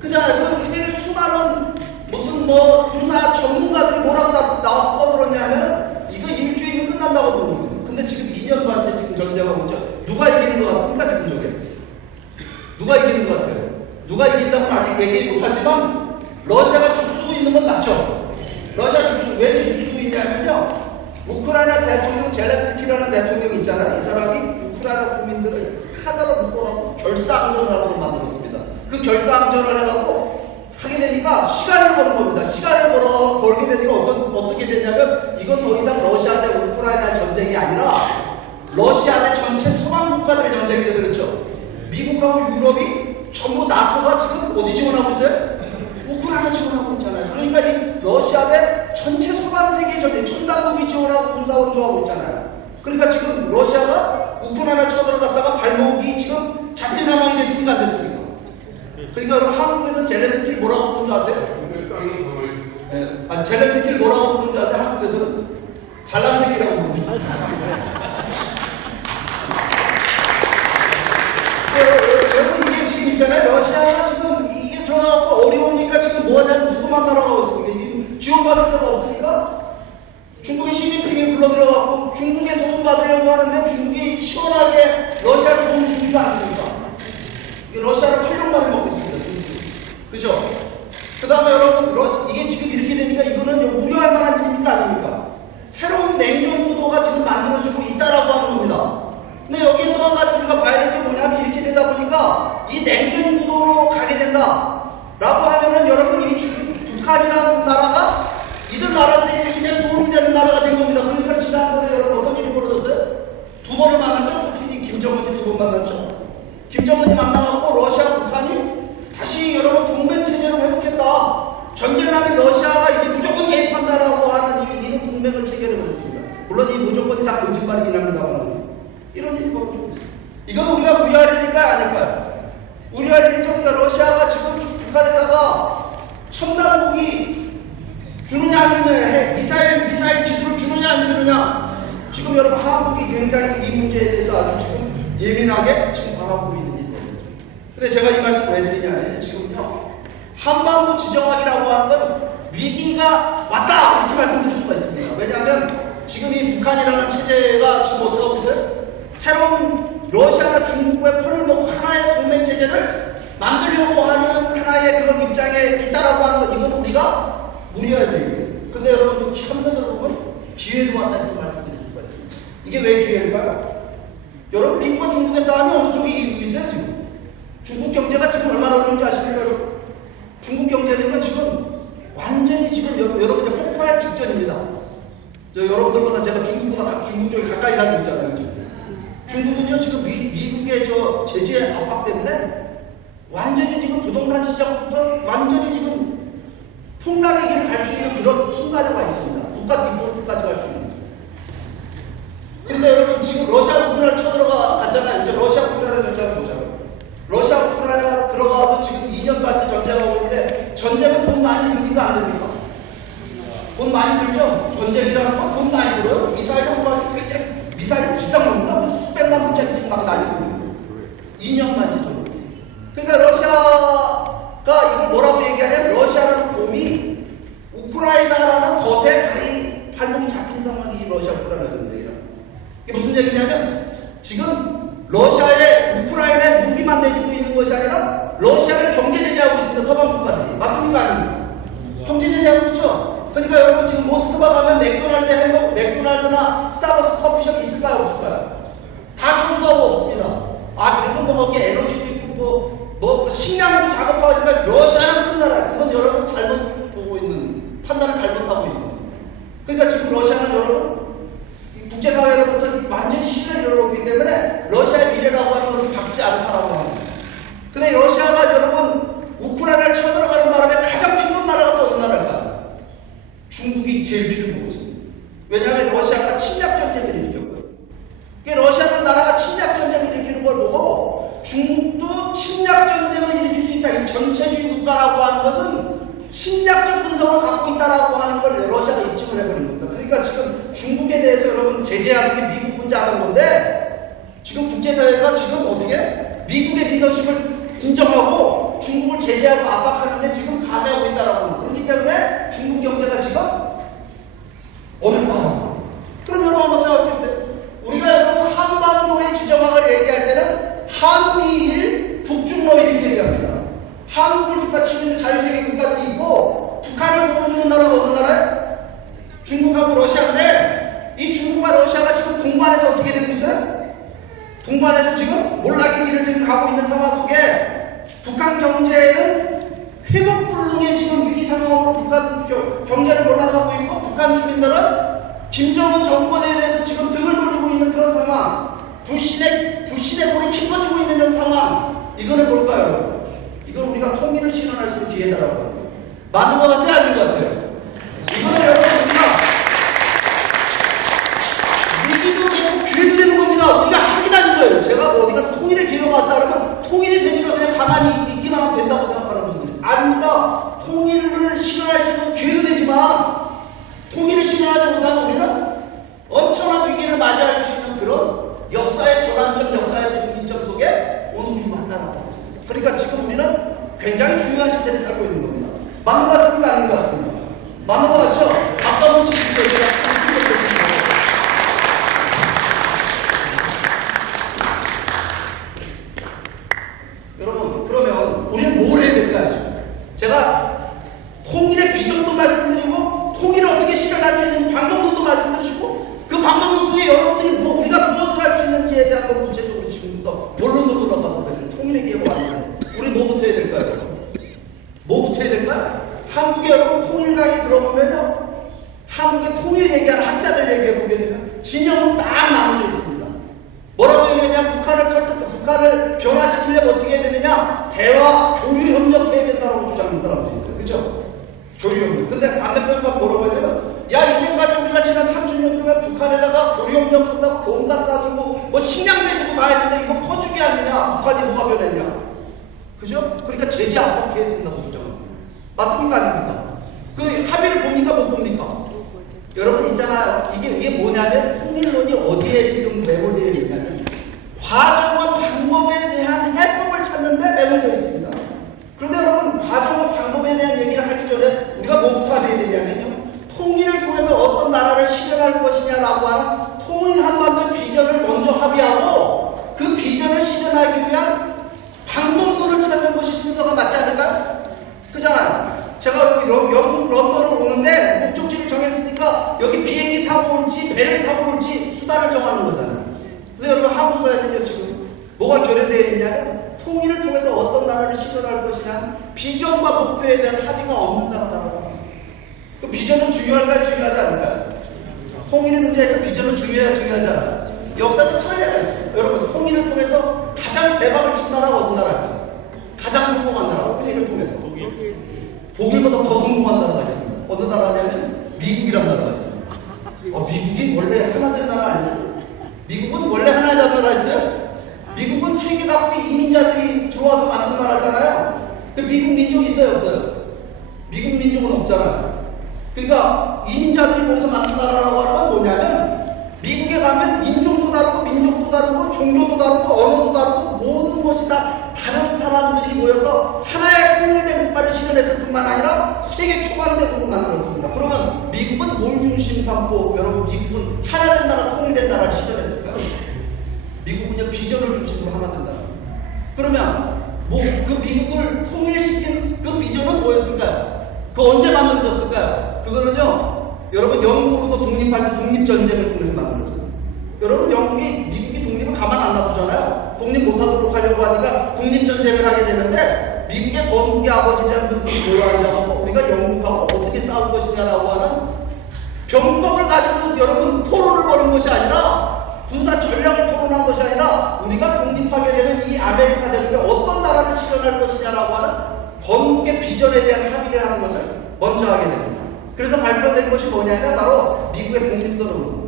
그잖아요. 그 세계 수많은 무슨 군사 전문가들이 뭐라고 나와서 떠들었냐면 이거 일주일이면 끝난다고 보는 거예요. 근데 지금 2년 반째 지금 전쟁하고 있죠. 누가 이기는 것 같습니까? 지금 저게? 누가 이기는 것 같아요? 누가 이긴다고는 아직 얘기 못하지만 러시아가 죽쓰고 있는 건 맞죠? 러시아 왜 죽쓰고 있냐면요. 우크라이나 대통령 젤렌스키라는 대통령이 있잖아요. 이 사람이 우크라이나 국민들을 하나로 묶어갖고 결사항전을 하도록 만들었습니다. 그 결사항전을 해갖고 하게 되니까 시간을 버는 겁니다. 시간을 벌게 되니까 어떻게 됐냐면 이건 더 이상 러시아 대 우크라이나 전쟁이 아니라 러시아 대 전체 서방 국가들의 전쟁이 되버렸죠. 미국하고 유럽이 전부 나토가 지금 어디 지원하고 있어요? 우크라이나 지원하고 있잖아요. 그러니까 이 러시아 대 전체 서방 세계 전쟁, 천당국이 지원하고 군사원 조하고 있잖아요. 그러니까 지금 러시아가 우크라이나 쳐들어갔다가 발목이 지금 잡힌 상황이 됐습니까? 안 됐습니까? 그러니까 여러분 한국에서 젤렌스키를 뭐라고 부르는 줄 아세요? 네. 젤렌스키를 뭐라고 부르는 줄 아세요? 한국에서는 잘난 새끼라고 부르는 줄 여러분 이게 지금 있잖아요. 러시아가 지금 이게 들어가고 어려우니까 지금 뭐하냐면 누구만 따라가고 있습니다. 지원받을 데가 없으니까 중국의 시진핑이 불러들어가고 중국에 도움받으려고 하는데 중국이 시원하게 러시아를 도움 주지도 않습니까? 러시아를 활용만 먹고 있습니다. 그죠? 다음에 여러분, 이게 지금 이렇게 되니까 이거는 우려할 만한 일입니까? 아닙니까? 새로운 냉전 구도가 지금 만들어지고 있다라고 하는 겁니다. 근데 여기에 또 한 가지 우리가 봐야 될 게 뭐냐면 이렇게 되다 보니까 이 냉전 구도로 가게 된다. 라고 하면은 여러분 이 북한이라는 나라가 이들 나라들이 굉장히 도움이 되는 나라가 된 겁니다. 그러니까 지난번에 여러분 어떤 일이 벌어졌어요? 두 번을 만났죠? 푸틴이 김정은이 두 번 만났죠? 김정은이 만나갖고 러시아, 북한이 다시 여러분 동맹체제를 회복했다. 전쟁 나면 러시아가 이제 무조건 개입한다라고 하는 이런 동맹을 체결을 했습니다. 물론 이 무조건이 다 거짓말이긴 합니다만 이런 일이 벌어지고 있습니다. 이건 우리가 우려할 일일까요? 아닐까요? 우려할 일이죠. 그러니까 러시아가 지금 북한에다가 첨단 무기 주느냐 안 주느냐, 미사일 기술을 주느냐 안 주느냐. 지금 여러분 한국이 굉장히 이 문제에 대해서 아주 지금 예민하게 지금 바라보고 있는 일이거든요. 근데 제가 이 말씀 왜 드리냐면 지금요 한반도 지정학이라고 하는 건 위기가 왔다 이렇게 말씀드릴 수가 있습니다. 왜냐하면 지금 이 북한이라는 체제가 지금 어떻게 하고 있어요? 새로운 러시아나 중국의 편을 놓고 하나의 동맹 체제를 만들려고 하는 하나의 그런 입장에 있다라고 하는 것, 이건 우리가 우려해야 돼요. 근데 여러분 또 한편으로 보면 기회도 왔다 이렇게 말씀드릴 수가 있습니다. 이게 왜 기회일까요? 여러분 미국과 중국의 싸움이 어느 쪽이 이기고 있어요 지금? 중국 경제가 지금 얼마나 어려운지 아십니까 여러분? 중국 경제는 지금 완전히 지금 여러분 이제 폭발 직전입니다. 여러분들보다 제가 중국 쪽에 가까이 살고 있잖아요. 지금. 중국은요 지금 미국의 저 제재 압박 때문에 완전히 지금 부동산 시장부터 완전히 지금 폭락의 길을 갈 수 있는 그런 순간에 와 있습니다. 국가 디폴트까지 갈 수 있는. 근데 여러분 지금 러시아 우크라이나 쳐들어갔잖아요. 이제 러시아 우크라이나 전쟁을 보자고요. 러시아 우크라이나 들어가서 지금 2년반째 전쟁하고 있는데 전쟁은 돈 많이 듭니까? 안 됩니까? 돈 많이 들죠? 전쟁이라는 건 돈 많이 들어요. 미사일 비싼 겁니다. 수백만 불짜리 지금 막 날리고 있는 2년만째 정도. 그러니까 러시아가 이걸 뭐라고 얘기하냐면 러시아라는 곰이 우크라이나라는 덫에 발목이 잡힌 상황이 러시아 우크라이나 전쟁이라. 이게 무슨 얘기냐면 지금 러시아에 우크라이나에 무기만 내주고 있는 것이 아니라 러시아를 경제 제재하고 있습니다. 서방 국가들이. 맞습니까? 아닙니까? 경제 제재하고 있죠. 그러니까 여러분 지금 모스크바 가면 맥도날드 햄버거, 맥도날드나 스타벅스 커피숍이 있을까요? 없을까요? 다 철수하고 없습니다. 그리고 뭐 거기에 에너지도 있고 뭐 식량도 작업하니까 러시아는 큰 나라. 그건 여러분 잘못 보고 있는, 판단을 잘못하고 있는. 그러니까 지금 러시아는 여러분 국제사회로부터 완전히 신뢰를 잃어버리기 때문에 러시아의 미래라고 하는 것을 박지 않다라고 합니다. 근데 러시아가 여러분 우크라이나를 쳐들어가는 바람에 가장 필요한 나라가 또 어느 나라일까요? 중국이 제일 필요를 보고 있습니다. 왜냐하면 러시아가 침략 전쟁을 일으켰고요. 러시아는 나라가 침략 전쟁을 일으키는 걸 보고 중국도 침략 전쟁을 일으킬 수 있다. 이 전체주의 국가라고 하는 것은 침략적 분석을 갖고 있다라고 하는 걸 러시아가 입증을 해버린 겁니다. 그러니까 지금 중국에 대해서 여러분 제재하는 게 미국 혼자 하는 건데 지금 국제사회가 지금 어떻게 미국의 리더십을 인정하고 중국을 제재하고 압박하는데 지금 가세하고 있다라고 합니다. 그렇기 때문에 중국 경제가 지금 어렵다. 그럼 여러분 한번 생각해 보세요. 우리가 여러분 한반도의 지정학을 얘기할 때는 한미일, 북중러 이렇게 얘기합니다. 한국을 북받치는 자유세계 국가들이 있고 북한을 도와주는 나라가 어느 나라예요? 중국하고 러시아인데 이 중국과 러시아가 지금 동반해서 어떻게 되고 있어요? 동반해서 지금 몰락의 길을 지금 가고 있는 상황 속에 북한 경제는 회복불능의 지금 위기 상황으로 북한 경제를 몰락하고 있고 북한 주민들은 김정은 정권에 대해서 지금 등을 돌리고 있는 그런 상황, 불신의 불이 깊어지고 있는 그런 상황. 이거는 뭘까요? 이건 우리가 통일을 실현할 수 있는 기회다라고 합니다. 맞는 것 같아요? 아닌 것 같아요? 이거는 여러분 우리가 위기도 되고 기회도 되는 겁니다. 우리가 하기다는 거예요. 제가 뭐 어디 가서 통일의 기회가 왔다 그러면 통일이 되니까 그냥 가만히 있기만 하면 된다고 생각하는 분들이 아닙니다. 통일을 실현할 수 있는 기회도 되지만 통일을 실현하지 못하면 우리는 엄청난 위기를 맞이할 수 있는 그런 역사의 전환점, 역사의 분기점 속에 오늘 우리 왔다라고 합니다. 그러니까 지금 우리는 굉장히 중요한 시대를 살고 있는 겁니다. 맞는 것 같습니까? 아닌 것 같습니다. 맞는 것 같죠? 박수 한번 치십시오. 제가 여러분, 그러면 우리는 뭘 해야 될까요? 제가 대해서도 우리 지금부터 본론으로 들어가서 통일의 기회가 왔는데 우리 뭐부터 해야 될까요? 뭐부터 해야 될까요? 한국에 여러분 통일 강의 들어보면요, 한국의 통일 얘기하는 학자들 얘기해보면 진영은 딱 나눠져 있습니다. 뭐라고 얘기하냐면 북한을 변화시키려면 어떻게 해야 되느냐? 대화, 교류 협력해야 된다고 주장하는 사람도 있어요. 그죠? 교류 협력. 근데 반대편과 뭐라고 하냐면, 야, 이제까지 우리가 지난 30년 동안 북한에다가 교류 협력한다고 돈 갖다 주고 뭐 식량 대주고 다 했는데 이거 퍼주기 아니냐? 북한이 뭐가 변했냐? 그죠? 그러니까 제재 압박해야 된다고 주장합니다. 맞습니까? 아닙니까? 그 합의를 봅니까? 못 봅니까? 여러분 있잖아요. 이게 뭐냐면 통일론이 어디에 지금 매몰되어 있냐면 과정과 방법에 대한 해법을 찾는데 매몰되어 있습니다. 그런데 여러분 과정과 방법에 대한 얘기를 하기 전에 우리가 뭐부터 해야 되냐면요, 통일을 통해서 어떤 나라를 실현할 것이냐라고 하는 통일 한반도 비전을 먼저 합의하고 그 비전을 실현하기 위한 방법론을 찾는 것이 순서가 맞지 않을까요? 그잖아요. 제가 여기 영국 런던을 오는데 목적지를 정했으니까 여기 비행기 타고 올지 배를 타고 올지 수단을 정하는 거잖아요. 근데 여러분 한국 사회는요 지금 뭐가 결여되어 있냐면 통일을 통해서 어떤 나라를 실현할 것이냐 비전과 목표에 대한 합의가 없는 나라라고 합니다. 그 비전은 중요할까요? 중요하지 않을까요? 통일의 문제에서 비전은 중요하지 않아요. 역사적 선례가 있어요. 여러분 통일을 통해서 가장 대박을 친 나라가 어떤 나라일까요? 가장 성공한 나라가 통일을 통해서 독일보다 더 성공한 나라가 있습니다. 어느 나라냐면 미국이라는 나라가 있습니다. 미국이 원래 하나 된 나라 아니었어요? 미국은 원래 하나의 나라였어요? 미국은 세계 각국의 이민자들이 들어와서 만든 나라잖아요. 미국 민족이 있어요, 없어요? 미국 민족은 없잖아요. 그러니까 이민자들이 모여서 만든 나라라고 하는 건 뭐냐면 미국에 가면 인종도 다르고 민족도 다르고 종교도 다르고 언어도 다르고 모든 것이 다 다른 사람들이 모여서 하나의 통일된 국가를 실현했을 뿐만 아니라 세계 초강대국을 만들었습니다. 그러면 미국은 뭘 중심 삼고 여러분 미국은 하나된 나라 통일된 나라를 실현했을까요? 미국은요 비전을 중심으로 하나된 나라. 그러면 뭐 그 미국을 통일시킨 그 비전은 뭐였을까요? 그 언제 만들어졌을까요? 그거는요 여러분 영국으로도 독립할 때 독립전쟁을 통해서 만들어져요. 여러분 미국이 독립을 가만 안 놔두잖아요. 독립 못하도록 하려고 하니까 독립전쟁을 하게 되는데 미국의 건국의 아버지라는 분들이 모여앉아서 우리가 영국하고 어떻게 싸울 것이냐라고 하는 병법을 가지고 여러분 토론을 벌인 것이 아니라 군사 전략을 토론한 것이 아니라 우리가 독립하게 되면 이 아메리카 대륙에 어떤 나라를 실현할 것이냐라고 하는 건국의 비전에 대한 합의를 하는 것을 먼저 하게 됩니다. 그래서 발표된 것이 뭐냐면 바로 미국의 독립선언문.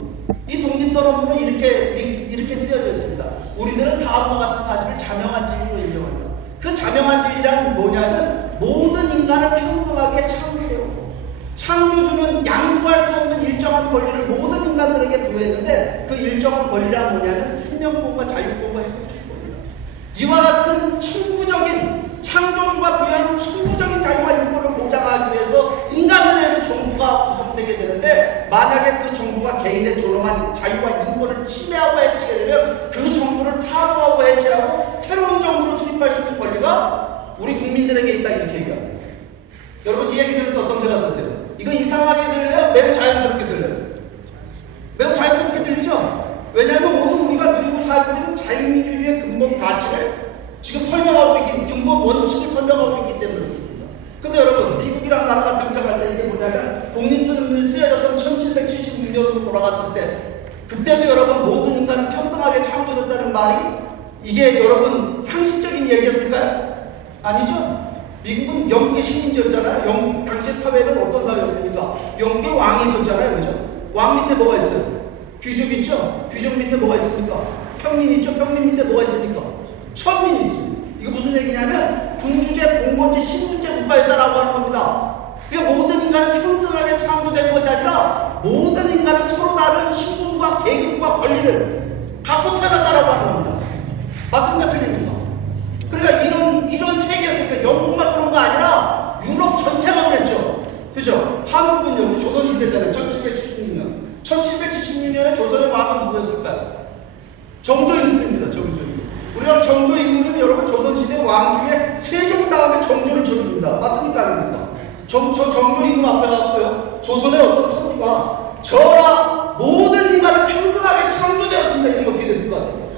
이 독립선언문은 이렇게 쓰여져 있습니다. 우리들은 다음과 같은 사실을 자명한 진리로 인정한다. 그 자명한 진리란 뭐냐면 모든 인간은 평등하게 창조되었고 창조주는 양도할 수 없는 일정한 권리를 모든 인간들에게 부여했는데 그 일정한 권리란 뭐냐면 생명권과 자유권과 행복주의 권리다. 이와 같은 천부적인 창조주가 부여한 천부적인 자유와 인권을 보장하기 위해서 인간들에서 정부가 구성되게 되는데 만약에 그 정부가 개인의 존엄한 자유와 인권을 침해하고 해치게 되면 그 정부를 타도하고 해체하고 새로운 정부를 수립할 수 있는 권리가 우리 국민들에게 있다 이렇게 얘기합니다. 여러분 이 얘기 들을 때 어떤 생각 드세요? 이거 이상하게 들려요? 매우 자연스럽게 들려요? 매우 자연스럽게 들리죠? 왜냐하면 오늘 우리가 누리고 살고 있는 자유민주주의의 근본 가치를 지금 설명하고 있기, 근본 원칙을 설명하고 있기 때문에 그렇습니다. 근데 여러분, 미국이라는 나라가 등장할 때 이게 뭐냐면, 독립선언문이 쓰여졌던 1776년으로 돌아갔을 때, 그때도 여러분, 모든 인간은 평등하게 창조됐다는 말이, 이게 여러분, 상식적인 얘기였을까요? 아니죠? 미국은 영국의 식민지였잖아요. 영국 당시 사회는 어떤 사회였습니까? 영국의 왕이 있었잖아요. 그죠? 왕 밑에 뭐가 있어요? 귀족 있죠? 귀족 밑에 뭐가 있습니까? 평민 있죠? 평민 밑에 뭐가 있습니까? 천민이 있습니다. 이거 무슨 얘기냐면 군주제, 공권제, 신분제 국가였다라고 하는 겁니다. 그러니까 모든 인간은 평등하게 창조된 것이 아니라 모든 인간은 서로 다른 신분과 계급과 권리를 갖고 태어났다라고 하는 겁니다. 맞습니까? 틀립니까? 그러니까 이런 세계에서 영국만 그런 거 아니라 유럽 전체가 그랬죠. 그죠? 한국은요, 우리 조선시대잖아요. 1776년. 1776년에 조선의 왕은 누구였을까요? 정조임금입니다. 정조임금. 우리가 정조임금은 여러분 조선시대 왕 중에 세종 다음에 정조를 쳐줍니다. 맞습니까? 아닙니까? 정조임금 앞에 갔고요. 조선의 어떤 선비가 저라 모든 인간은 평등하게 창조되었습니다. 이런 거 어떻게 됐을 것 같아요?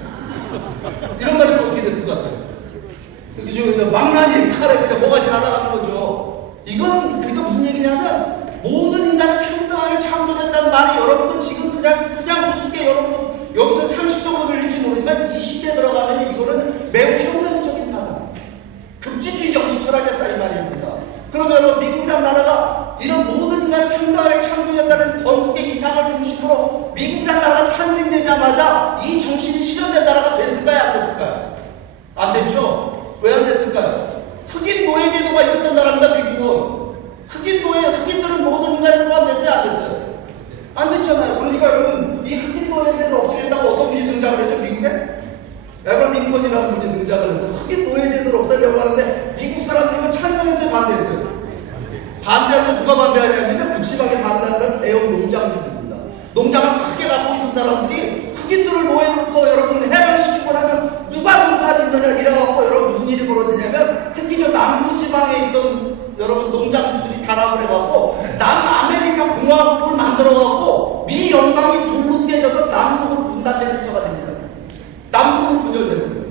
이런 말이 어떻게 됐을 것 같아요? 그죠? 망나니 칼에 그냥 뭐가 날아가는 거죠. 이건 그러니까 무슨 얘기냐면 모든 인간은 평등하게 창조됐다는 말이 여러분들 지금 그냥 무섭게 여러분 여기서 상식적으로 들릴지 모르지만 20대 들어가면 이거는 매우 혁명적인 사상, 급진주의 정치 철학이었다 이 말입니다. 그러면 미국이라는 나라가 이런 모든 인간은 평등하게 창조된다는 건국의 이상을 중심으로 미국이라는 나라가 탄생되자마자 이 정신이 실현된 나라가 됐을까요? 안 됐을까요? 안 됐죠? 왜 안 됐을까요? 흑인 노예 제도가 있었던 나라입니다. 미국은 흑인들은 모든 인간이 포함됐어요? 안 됐어요? 안 됐잖아요. 그러니까 여러분 이 흑인 노예 제도를 없애겠다고 어떤 분이 등장을 했죠? 미국에? 에브라임 링컨이라는 분이 등장을 해서 흑인 노예 제도를 없애려고 하는데 미국 사람들이 이거 찬성했어요? 반대했어요? 반대하는데 누가 반대하냐면 극심하게 반대하는 사람은 대형 농장주들입니다. 농장을 크게 갖고 있는 사람들이 흑인들을 노예로부터 여러분 해방시키고 나면 누가 농사 짓느냐 이래갖고 여러분 무슨 일이 벌어지냐면 특히 저 남부지방에 있던 여러분 농장주들이 단합을 해갖고 남아메리카 공화국을 만들어갖고 미 연방이 둘로 깨져서 남북으로 분단된 국가가 됩니다. 남북으로 분열되는 거예요.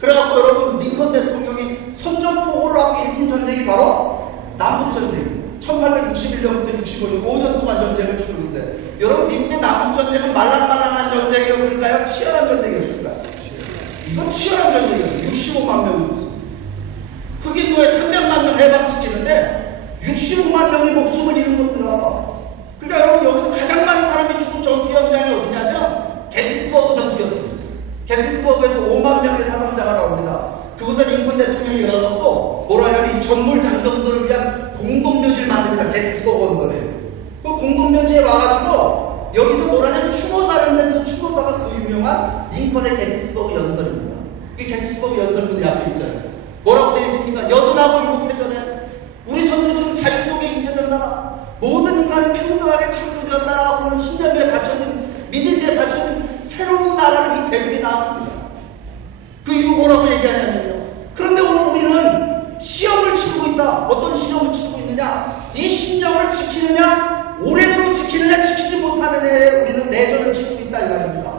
그래갖고 여러분 링컨 대통령이 선전포고를 하고 일으킨 전쟁이 바로 남북전쟁. 1861년부터 65년 5년 동안 전쟁을 치르는데 여러분 미국의 남북전쟁은 말랑말랑한 전쟁이었을까요? 치열한 전쟁이었을까요? 이건 치열한 전쟁이었어요. 65만 명이 죽었어요. 흑인 노예 300만 명 해방시키는데 65만 명이 목숨을 잃은 겁니다. 그러니까 여러분 여기서 가장 많은 사람이 죽은 전투 현장이 어디냐면 게티스버그 전투였습니다. 게티스버그에서 5만 명의 사상자가 나옵니다. 그곳에 링컨 대통령이 가서 뭐라 하냐면 이 전몰 장병들을 위한 공동묘지를 만듭니다. 게티스버그 언덕에. 그 공동묘지에 와가지고 여기서 뭐라 하냐면 추모사를 했는데 그 추모사가 그 유명한 링컨의 게티스버그 연설입니다. 이 게티스버그 연설문이 앞에 있잖아요. 뭐라고 되어 있습니까? 여든하고 일곱회전에 우리 선조들은 자유 속에 있는 나라, 모든 인간이 평등하게 창조되었다라고 하는 신념에 받쳐진 믿음에 받쳐진 새로운 나라를 이 대륙에 나왔습니다. 그 이유 뭐라고 얘기하냐면요. 그런데 오늘 우리는 시험을 치르고 있다. 어떤 시험을 치르고 있느냐? 이 신념을 지키느냐, 오래도록 지키느냐, 지키지 못하느냐에 우리는 내전을 치르고 있다 이 말입니다.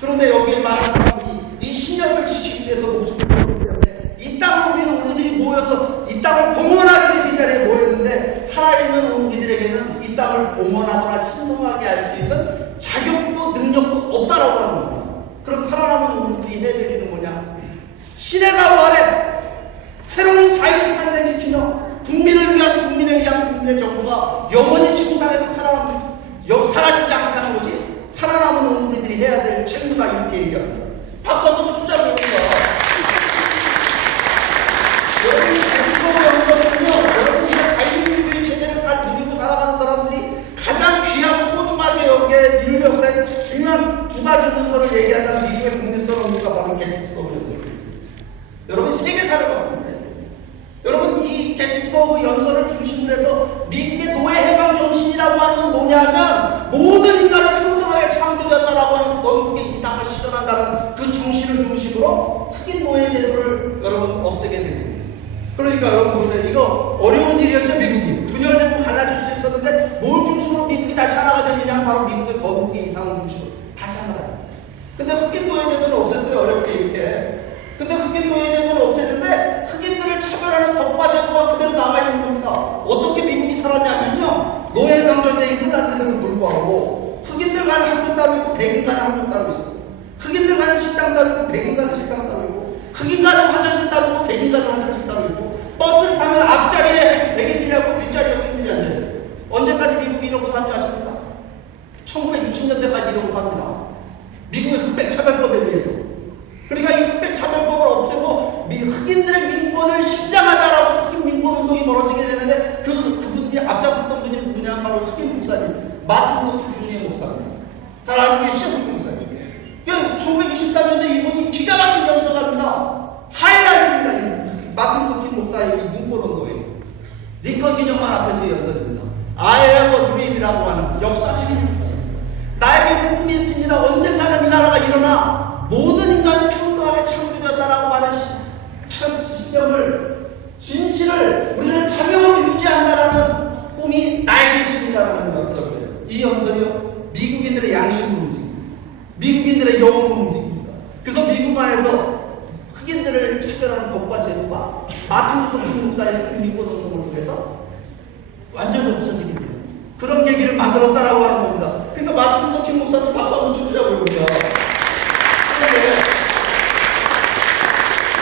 그런데 여기에 말하는 분이 이 신념을 지키기 위해서 목숨을 걸기 때문에 이 땅을 우리들이 모여서 이 땅을 봉헌하기 위해서 이 자리에 모였는데 살아있는 우리들에게는 이 땅을 봉헌하거나 신성하게 할 수 있는 자격도 능력도 없다라고 하는 겁니다. 그럼 살아남은 우리들이 해야 될 일은 뭐냐? 신의 가호 아래 새로운 자유를 탄생시키며 국민을 위한 국민에 의한 국민의 정부가 영원히 지구상에서 사라지지 않게 하는 것이 살아남은 우리들이 해야 될 책무다 이렇게 얘기합니다. 박수 한번 쳐주자고 합니다. 여러분이 여러분이 자유민주주의 체제를 누리고 살아가는 사람들이 가장 귀하고 소중하게 여기에 인류 역사에 중요한 두 가지 문서를 얘기한다는 미국의 국립선 연구가 바로 게티스버그 연설입니다. 여러분 세계사를 봤는데 여러분 이 게티스버그 연설을 중심으로 해서 미국의 노예 해방 정신이라고 하는 건 뭐냐면 모든 인간을 평등하게 창조되었다라고 하는 건국의 이상을 실현한다는 그 정신을 중심으로 흑인 노예 제도를 여러분 없애게 됩니다. 그러니까 여러분 보세요. 이거 어려운 일이었죠. 미국이 분열되고 갈라질 수 있었는데 뭘 중심으로 미국이 다시 하나가 되느냐 바로 미국의 건국의 이상을 중심으로 다시 하나가. 근데 흑인 노예 제도는 없앴어요. 어렵게 이렇게. 근데 흑인 노예 제도는 없앴는데 흑인들을 차별하는 법과 제도가 그대로 남아있는 겁니다. 어떻게 미국이 살았냐면요. 노예 해방 전쟁이 끝났는데도 불구하고 흑인들 가는 학교 따로 있고 백인 가는 학교 따로 있어요. 흑인들 가는 식당 따로 있고 백인 가는 식당 따로 있고 흑인 가는 화장실 따로 있고 백인 가는 화장실 따로 있고 버스를 타면 앞자리에 백인들이 하고 뒷자리에 흑인들이 앉아요. 언제까지 미국이 이러고 산지 아십니까? 1960년대까지 이러고 삽니다. 미국의 흑백차별법에 의해서. 그러니까 이 흑백차별법을 없애고 흑인들의 민권을 신장하자라고 흑인 민권운동이 벌어지게 되는데 그분이 앞장섰던 분이 누구냐? 바로 흑인 목사님 마틴 루터 주니어 목사입니다. 잘 알고 계시죠? 흑인 목사님. 1923년에 이분이 기가 막힌 연설합니다. 하이라이트입니다. 마틴 루터 목사의 문권운동에 링컨 기념관 앞에서 연설입니다. I have a dream이라고 하는 역사적인 연설입니다. 나에게는 꿈이 있습니다. 언젠가는 이 나라가 일어나 모든 인간이 평등하게 창조되었다라고 하는 신념을 진실을 우리는 사명으로 유지한다라는 꿈이 나에게 있습니다라는 연설이에요. 이 연설이요 미국인들의 양심으로 움직입니다. 미국인들의 영혼으로 움직입니다. 그래서 미국 안에 흑인들을 차별하는 법과 제도가 마틴 루터 킹 목사의 민권 운동을 통해서 완전히 없어지게 돼요. 그런 계기를 만들었다라고 하는 겁니다. 그러니까 마틴 루터 킹 목사도 박수 한번 쳐주자고요. 그런데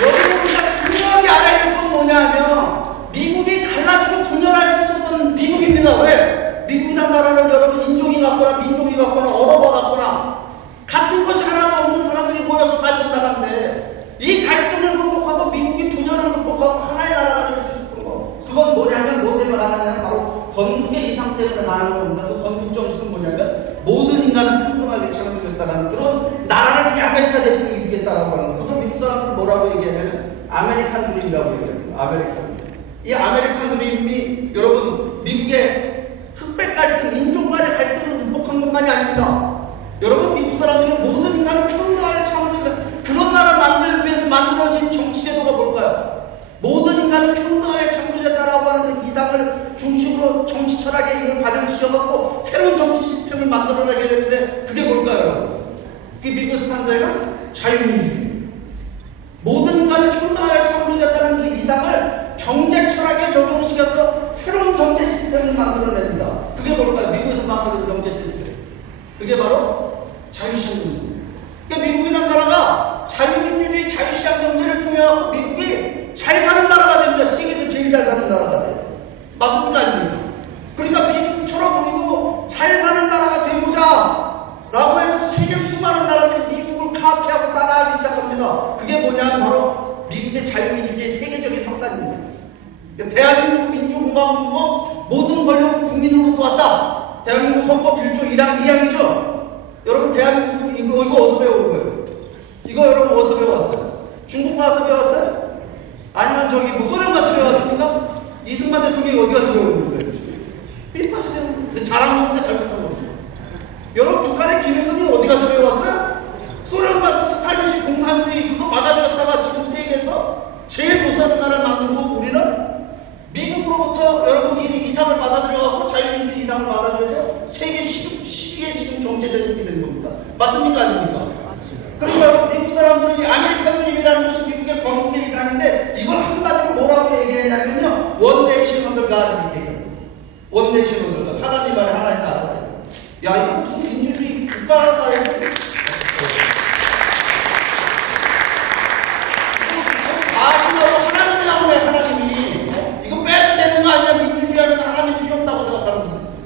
여기서 우리가 중요하게 알아야 될 건 뭐냐 하면 미국이 갈라지고 분열할 수 있었던 미국입니다. 왜? 미국이란 나라는 여러분 인종이 같거나 민족이 같거나 언어가 같거나 같은 것이 하나도 없는 사람들이 모여서 살던 나라인데 이 갈등을 극복하고 미국이 분열을 극복하고 하나의 나라가 될 수 있었던 거 그건 뭐냐면 뭐 때문에 가능하냐면 바로 건국의 이상 때문에 가능한 겁니다. 그 건국 정신은 뭐냐면 모든 인간은 평등하게 창조됐다는 그런 나라를 이 아메리카 대륙이 이루겠다라고 하는 거. 그건 미국 사람들은 뭐라고 얘기하냐면 아메리칸 드림이라고 얘기해요. 아메리칸 드림. 이 아메리칸 드림이 여러분 미국의 흑백 갈등, 인종 간의 갈등을 극복한 것만이 아닙니다. 여러분 미국 사람들이 모든 인간을 평등하게 창조된 그런 나라 만들기 위해서 만들어진 정치제도가 뭘까요? 모든 인간은 평등하게 창조됐다라고 하는 그 이상을 중심으로 정치 철학에 이걸 반영시켜갖고 새로운 정치 시스템을 만들어내게 되는데 그게 뭘까요, 여러분? 그게 미국에서 탄생한 자유민주주의. 모든 인간은 평등하게 창조됐다는 그 이상을 경제 철학에 적용시켜서 새로운 경제 시스템을 만들어냅니다. 그게 뭘까요? 미국에서 만드는 경제 시스템. 그게 바로 자유시장입니다. 그러니까 미국이라는 나라가 자유민주주의 자유시장 경제를 통해 미국이 잘 사는 나라가 됩니다. 세계에서 제일 잘 사는 나라가 돼요. 맞습니까? 아닙니까? 그러니까 미국처럼 우리도 잘 사는 나라가 되고자 라고 해서 세계 수많은 나라들이 미국을 카피하고 따라하기 시작합니다. 그게 뭐냐? 바로 미국의 자유민주주의 세계적인 확산입니다. 그러니까 대한민국 민주공화국은 모든 권력은 국민으로부터 왔다. 대한민국 헌법 1조 1항 2항이죠. 여러분 대한민국 이거 어디서 배워온 거예요? 이거 여러분 어디서 배워왔어요? 중국 가서 배웠어요? 아니면 저기 뭐 소련 가서 배웠습니까? 이승만 대통령이 어디 가서 배우는 거예요? 미국 가서 배우는 거예요. 잘한 겁니까? 잘못한 겁니까? 여러분 북한의 김일성이 어디 가서 배웠어요? 소련 가서 스탈린식 공산주의 그거 받아들였다가 지금 세계에서 제일 못사는 나라를 만들고 우리는 미국으로부터 여러분이 이상을 받아들여갖고 자유민주주의 이상을 받아들여서 세계 10위의 지금 경제대국이 된 겁니다. 맞습니까? 아닙니까? 그러니까 여러분 미국 사람들은 이 아메리칸 드림이라는 것이 미국의 건국의 이상인데 이걸 한마디로 뭐라고 얘기했냐면요. 원네이션 언더 갓 이렇게 얘기해요. 원네이션 언더 갓. 하나님 안에 하나의 나라. 야 이거 무슨 민주주의 국가라다 이거. 아시나요? 하나님이 나오네 하나님이. 이거 빼도 되는 거 아니야? 민주주의 하면 하나님 필요 없다고 생각하는 분들 있어요.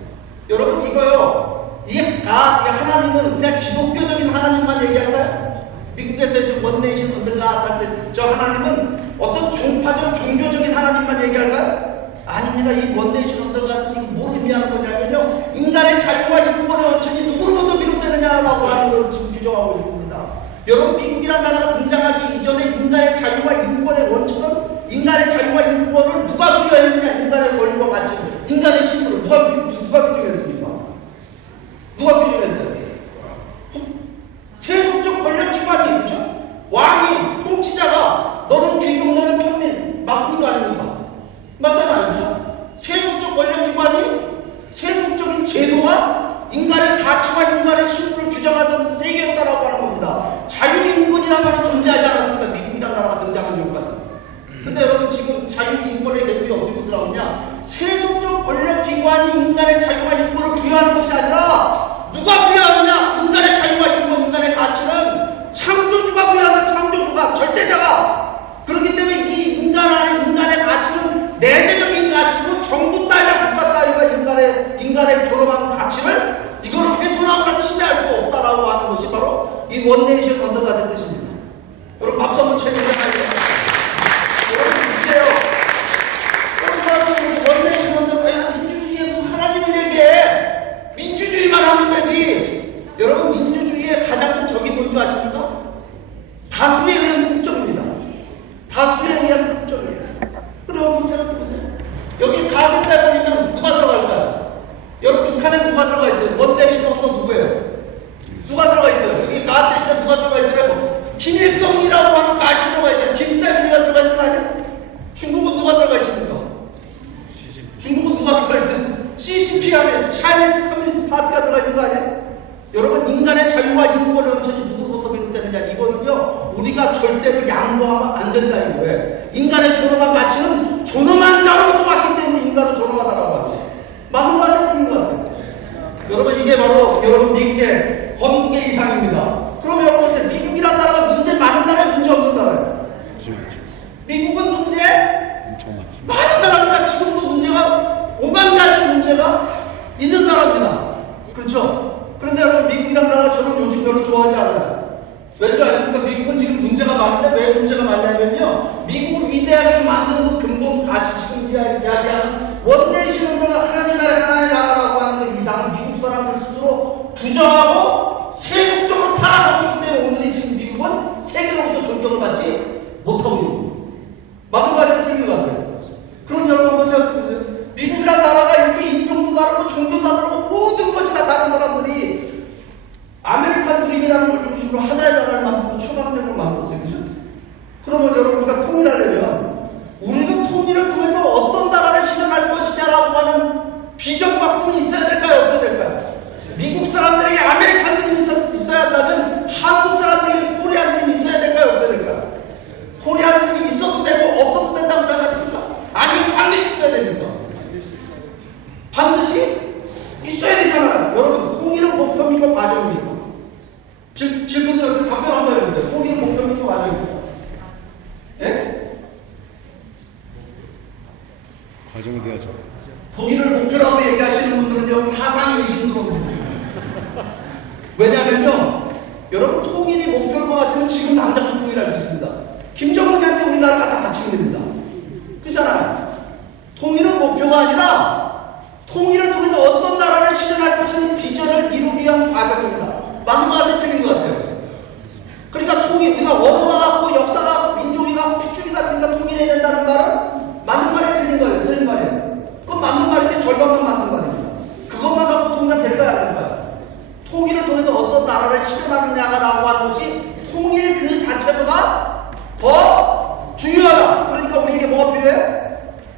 여러분 이거요. 이게 다 하나님은 그냥 기독교적인 하나님만 얘기할까요? 미국에서 좀 원네이션 언더갓 할 때 저 하나님은 어떤 종파적 종교적인 하나님만 얘기할까요? 아닙니다. 이 원네이션 언더갓은 이거 뭘 의미하는 거냐면요. 인간의 자유와 인권의 원천이 누구로부터 비롯되느냐라고 하는 걸 지금 규정하고 있습니다. 여러분 미국이라는 나라가 등장하기 이전에 인간의 자유와 인권의 원천은 인간의 자유와 인권을 누가 부여했느냐? 인간의 권리와 가치를 인간의 힘으로 누가 규정했습니까? 누가 규정했어요? 세속적 권력기관이 그렇죠? 왕이 통치자가 너는 귀족 너는 평민 맞습니까? 아닙니까? 맞잖아요. 아니죠? 세속적 권력기관이 세속적인 제도와 인간의 가치와 인간의 힘을 규정하던 세계였다라고 하는 겁니다. 자유인권이라는 말은 존재하지 않았습니다. 미국이라는 나라가 등장한 이유까지. 근데 여러분 지금 자유인권의 개념이 어떻게 들어오냐? 세속적 권력기관이 인간의 자유와 인권을 부여하는 것이 아니라 누가 부여하느냐? 인간의 자유와 인권, 인간의 가치는 창조주가 부여한다. 창조주가 절대자가. 그렇기 때문에 이 인간 안에 인간의 가치는 내재적인 가치고 정부 따위나 국가 따위가 인간의 존엄한 가치를 이걸 훼손하거나 침해할 수 없다라고 하는 것이 바로 이 원네이션 언더갓의 뜻입니다. 여러분 박수 한번 쳐주세요. 여러분 이제요. 여러분 사람들은 원네이션 언더갓 민주주의에 무슨 하나님을 얘기해. 민주주의만 하면 되지. 여러분 민주주의의 가장 큰 적이 뭔지 아십니까? 다수에 의한 국정입니다. 다수에 의한 국정이에요. 그럼 여러분 생각해보세요. 여기 다수 빼버리면 누가 들어갈까요? 여러분 북한에 누가 들어가 있어요? 원내시는 어떤 누구예요? 누가 들어가 있어요? 여기 가 대신에 누가 들어가 있어요? 김일성이라고 하는 가시 들어가 있어요. 김태민이가 들어가 있는 거 아니야? 중국은 누가 들어가 있습니까? 중국은 누가 들어가 있어요? CCP 안에 차이니스 커뮤니스트 파티가 들어가 있는 거 아니야? 여러분 인간의 자유와 인권의 원천이 누구로부터 비롯된 되느냐. 이거는요, 우리가 절대로 양보하면 안 된다 이거예요. 인간의 존엄한 가치는 존엄한 자로부터 왔기 때문에 인간은 존엄하다라고 합니다. 맞는 거 같아요? 틀린 거 같아요? 여러분, 이게 바로 여러분 미국의 건국의 이상입니다. 그럼 여러분, 이제 미국이란 나라가 문제 많은 나라예요, 문제 없는 나라예요? 미국은 문제 많은 나라입니다. 지금도 문제가 5만 가지 문제가 있는 나라입니다. 그렇죠? 그런데 여러분, 미국이란 나라 저는 요즘 별로 좋아하지 않아요. 왠지 아십니까? 미국은 지금 문제가 많은데 왜 문제가 많냐면요, 미국을 위대하게 만든 그 근본 가치, 지금 이야기하는 원내시는 하나님 나라의 하나의 나라라고 하는 그 이상은 미국 사람들 스스로 부정하고 세속적으로 타락하고 있기 때문에 오늘이 지금 미국은 세계로부터 존경을 받지 못하고 있는 거예요. 맞는 말이 틀린 것 같아요. 그럼 여러분 한번 생각해보세요. 미국이란 나라가 이렇게 인종도 다르고 종교도 다르고 모든 것이 다 다른 사람들이 아메리칸 드림이라는 걸 중심으로 하나의 나라를 만들고 초강력을 만들었어요. 그죠? 그러면 여러분, 우리가 통일하려면 우리도 통일을 통해서 어떤 나라를 실현할 것이냐라고 하는 비전과 꿈이 있어야 될까요? 없어야 될까요? 미국 사람들에게 아메리칸 드림이 있어야 한다면 한국 사람들에게 코리안 드림이 있어야 될까요? 없어야 될까요? 코리안 드림이 있어도 되고 없어도 된다고 생각하십니까? 아니면 반드시 있어야 됩니까? 반드시 있어야 되잖아요. 여러분, 통일은 목표입니까? 과정입니까? 질문 들어서 답변 한번 해보세요. 통일은 목표입니까? 과정입니까? 예? 과정이 돼야죠. 통일을 목표라고 얘기하시는 분들은요, 사상이 의심스러워요. 왜냐면요, 여러분, 통일이 목표일 것 같으면 지금 당장 통일할 수 있습니다. 김정은이한테 우리나라 갖다 바치면 됩니다. 그렇잖아요. 통일은 목표가 아니라 통일을 통해서 어떤 나라를 실현할 것이는 비전을 이루기 위한 과정입니다. 맞는 것 같아요? 틀린 것 같아요? 그러니까 통일, 우리가 언어가 같고 역사가 같고 민족이 같고 핏줄이 같으니까 통일해야 된다는 말은 맞는 말이에요? 틀린 거예요? 틀린 말이에요? 그건 맞는 말인데 절반만 맞는 말입니다. 그것만 갖고 통일은 될까요? 안 될까요? 통일을 통해서 어떤 나라를 실현하느냐라고 하는 것이 통일 그 자체보다 더 중요하다. 그러니까 우리에게 뭐가 필요해요?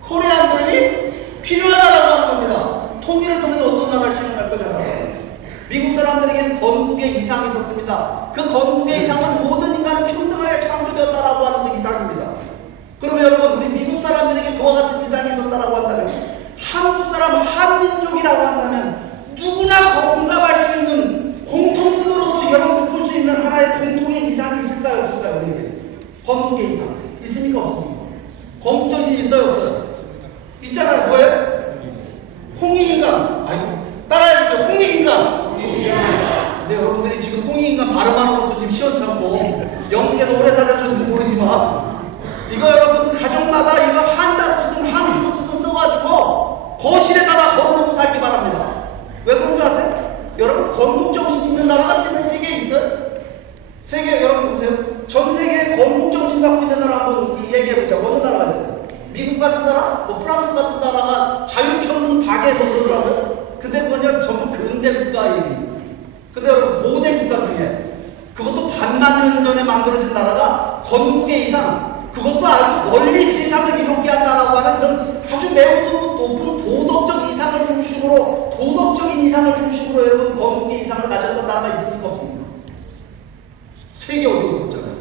코리안 드림이 필요하다라고 하는 겁니다. 통일을 통해서 어떤 나라를 실현할 거냐라고. 미국 사람들에게는 건국의 이상이 있었습니다. 그 건국의 이상은 모든 인간은 평등하게 창조되었다라고 하는 그 이상입니다. 그러면 여러분, 우리 미국 사람들에게 그와 같은 이상이 있었다라고 한다면, 한국 사람, 한민족이라고 한다면 누구나 공감할 수 있는 공통분으로도 여러분 묶을 수 있는 하나의 공통의 이상이 있을까요? 없을까요? 우리에게 건국의 이상 있습니까? 없습니까? 건국정신이 있어요? 없어요? 있잖아요. 뭐예요? 홍익인간. 아이고, 따라해주세요. 홍익인간. 근데 여러분들이 지금 홍익인간 발음하는 것도 지금 시원찮고 영국에서 오래 살아서는지 모르지만, 이거 여러분 가정마다 이거 한자로 쓰든 한글로 쓰든 써가지고 거실에다가 걸어놓고 살기 바랍니다. 왜 그런 줄 아세요? 여러분, 건국정신 있는 나라가 세계에 있어요? 세계, 여러분 보세요. 전 세계에 건국정신 갖고 있는 나라 한번 얘기해보자. 어느 나라가 있어요? 미국 같은 나라? 뭐 프랑스 같은 나라가 자유평등 박애해서 그러더라고요. 근데 그건 전부 근대 국가 얘기입니다. 근데 여러분, 고대 국가 중에 그것도 반만 년 전에 만들어진 나라가 건국의 이상, 그것도 아주 멀리 세상을 이루게 한다라고 하는 이런 아주 매우 높은 도덕적 이상을 중심으로, 도덕적인 이상을 중심으로 여러분 건국의 이상을 가졌던 나라가 있습니까? 없습니까? 세계 어디도 없잖아요.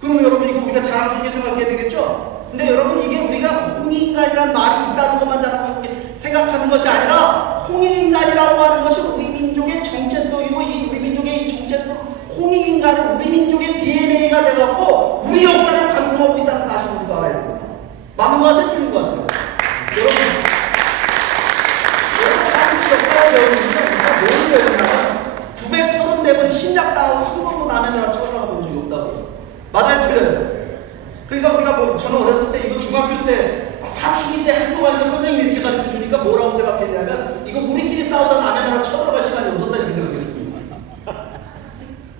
그럼 여러분, 이거 우리가 자랑스럽게 생각해야 되겠죠? 근데 여러분, 이게 우리가 홍익인간이라는 말이 있다는 것만 자랑스럽게 생각하는 것이 아니라, 홍익인간이라고 하는 것이 우리 민족의 정체성이고, 이 우리 민족의 이 정체성, 홍익인간은 우리 민족의 DNA가 되어갖고 우리 역사를 감동하고 있다는 사실을 우리가 알아야 됩니다. 맞는 것 같아요? 틀린 것 같아요? 한국 역사를 배우면 뭘 배우냐면 934번 침략당하고 한 번도 남의 나라 쳐들어가 본 적이 없다고 그랬어요. 맞아요? 틀려요? 그러니까 우리가 뭐, 저는 어렸을 때 이거 중학교 때 사춘기 때 학교가 있는데 선생님이 이렇게 가르쳐 주니까 뭐라고 생각했냐면, 이거 우리끼리 싸우다 남의 나라 쳐들어갈 시간이 없었다 이렇게 생각했습니다.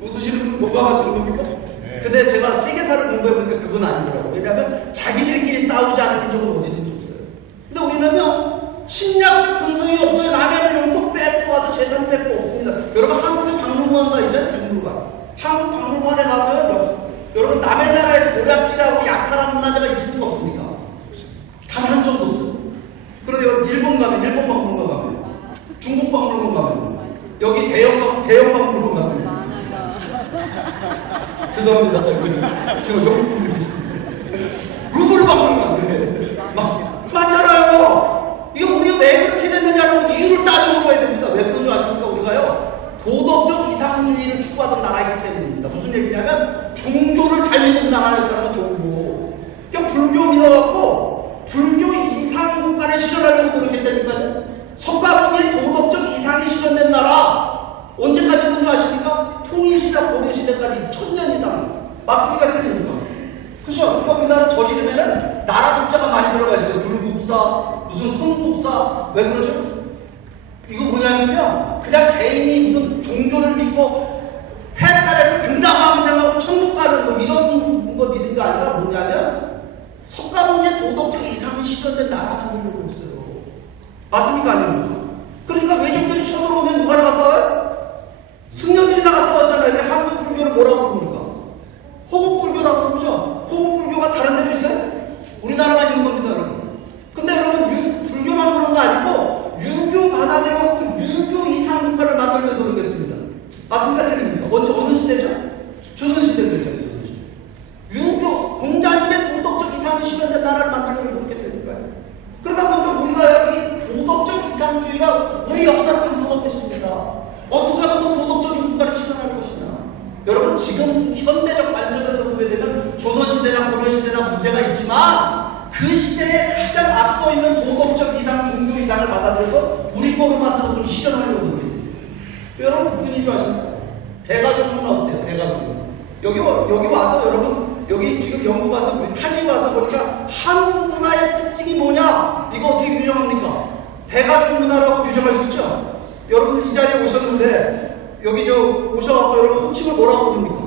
웃으시는 분 공감하시는 겁니까? 네. 근데 제가 세계사를 공부해보니까 그건 아니더라고요. 왜냐하면 자기들끼리 싸우지 않은 민족은 어디든지 없어요. 근데 우리는요, 침략적 본성이 없어요. 남의 영토 뺏고 와서 재산 뺏고 없습니다. 여러분, 한국에 박물관가 있잖아요. 박물관. 한국 박물관에 가면 여러분, 남의 나라의 노략질하고 약탈한 문화재가 있습니까? 없습니까? 단 한 점도 없어요. 그런데 여러분, 일본 가면, 일본 박물관 가면, 중국 박물관 가면, 여기 대형 박물관 가면, 죄송합니다. 지금 영국분들이 루블 박는 거 그래. 맞잖아요. 이게 우리가 왜 그렇게 됐느냐는 이유를 따져보아야 됩니다. 왜 그런 줄 아십니까? 우리가요. 도덕적 이상주의를 추구하던 나라이기 때문입니다. 무슨 얘기냐면 종교를 잘 믿는 나라였다는 종교. 그러니까 불교 믿어갖고 불교 이상 국가를 실현하려고 노력했다니까요. 석가모니의 도덕적 이상이 실현된 나라 언제까지 든지 아십니까? 통일시대 고려시대까지 1000년 이상. 맞습니까? 틀립니까? 그죠? 그러니까 우리나라 저지르면은 나라 국자가 많이 들어가 있어요. 불국사, 무슨 혼국사. 왜 그러죠? 이거 뭐냐면요. 그냥 개인이 무슨 종교를 믿고 해탈해서 금당방생하고 천국 가는 뭐 이런 거 믿은 게 아니라 뭐냐면 석가모니의 도덕적 이상이 실현된 나라가 만들려고 했어요. 맞습니까? 아닙니까? 그러니까 외적들이 쳐들어오면 누가 나가 싸워요? 승려들이 나가 싸웠잖아요. 근데 한국 불교를 뭐라고 부릅니까? 호국불교라고 부르죠. 호국불교가 다른 데도 있어요? 우리나라만 있는 겁니다, 여러분. 근데 여러분, 불교만 그런 거 아니고, 유교 받아들여서 유교 이상 국가를 만들려고 노력했습니다. 맞습니까? 틀립니까? 언제, 어느 시대죠? 조선시대 때죠. 유교, 공자님의 도덕적 이상이 실현된 나라를 만들려고 노력했다니까요. 그러다 보니까 우리가 여기 도덕적 이상주의가 우리 역사를 관통하고 있습니다. 어떻게 하면 또 도덕적인 국가를 실현할 것이냐. 여러분 지금 현대적 관점에서 보게 되면 조선시대나 고려시대나 문제가 있지만 그 시대에 가장 앞서 있는 도덕적 이상, 종교 이상을 받아들여서 우리 법을 만들어서 실현하려고 노력해요. 여러분 무슨 줄 아십니까? 대가족문은 어때요? 대가족문. 여기 와서 여러분 여기 지금 영국 와서 우리 타지 와서 보니까 한국 문화의 특징이 뭐냐? 이거 어떻게 규정합니까? 대가족 문화라고 규정할 수 있죠? 여러분 이 자리에 오셨는데 여기 오셔갖고 여러분 호칭을 뭐라고 부릅니까?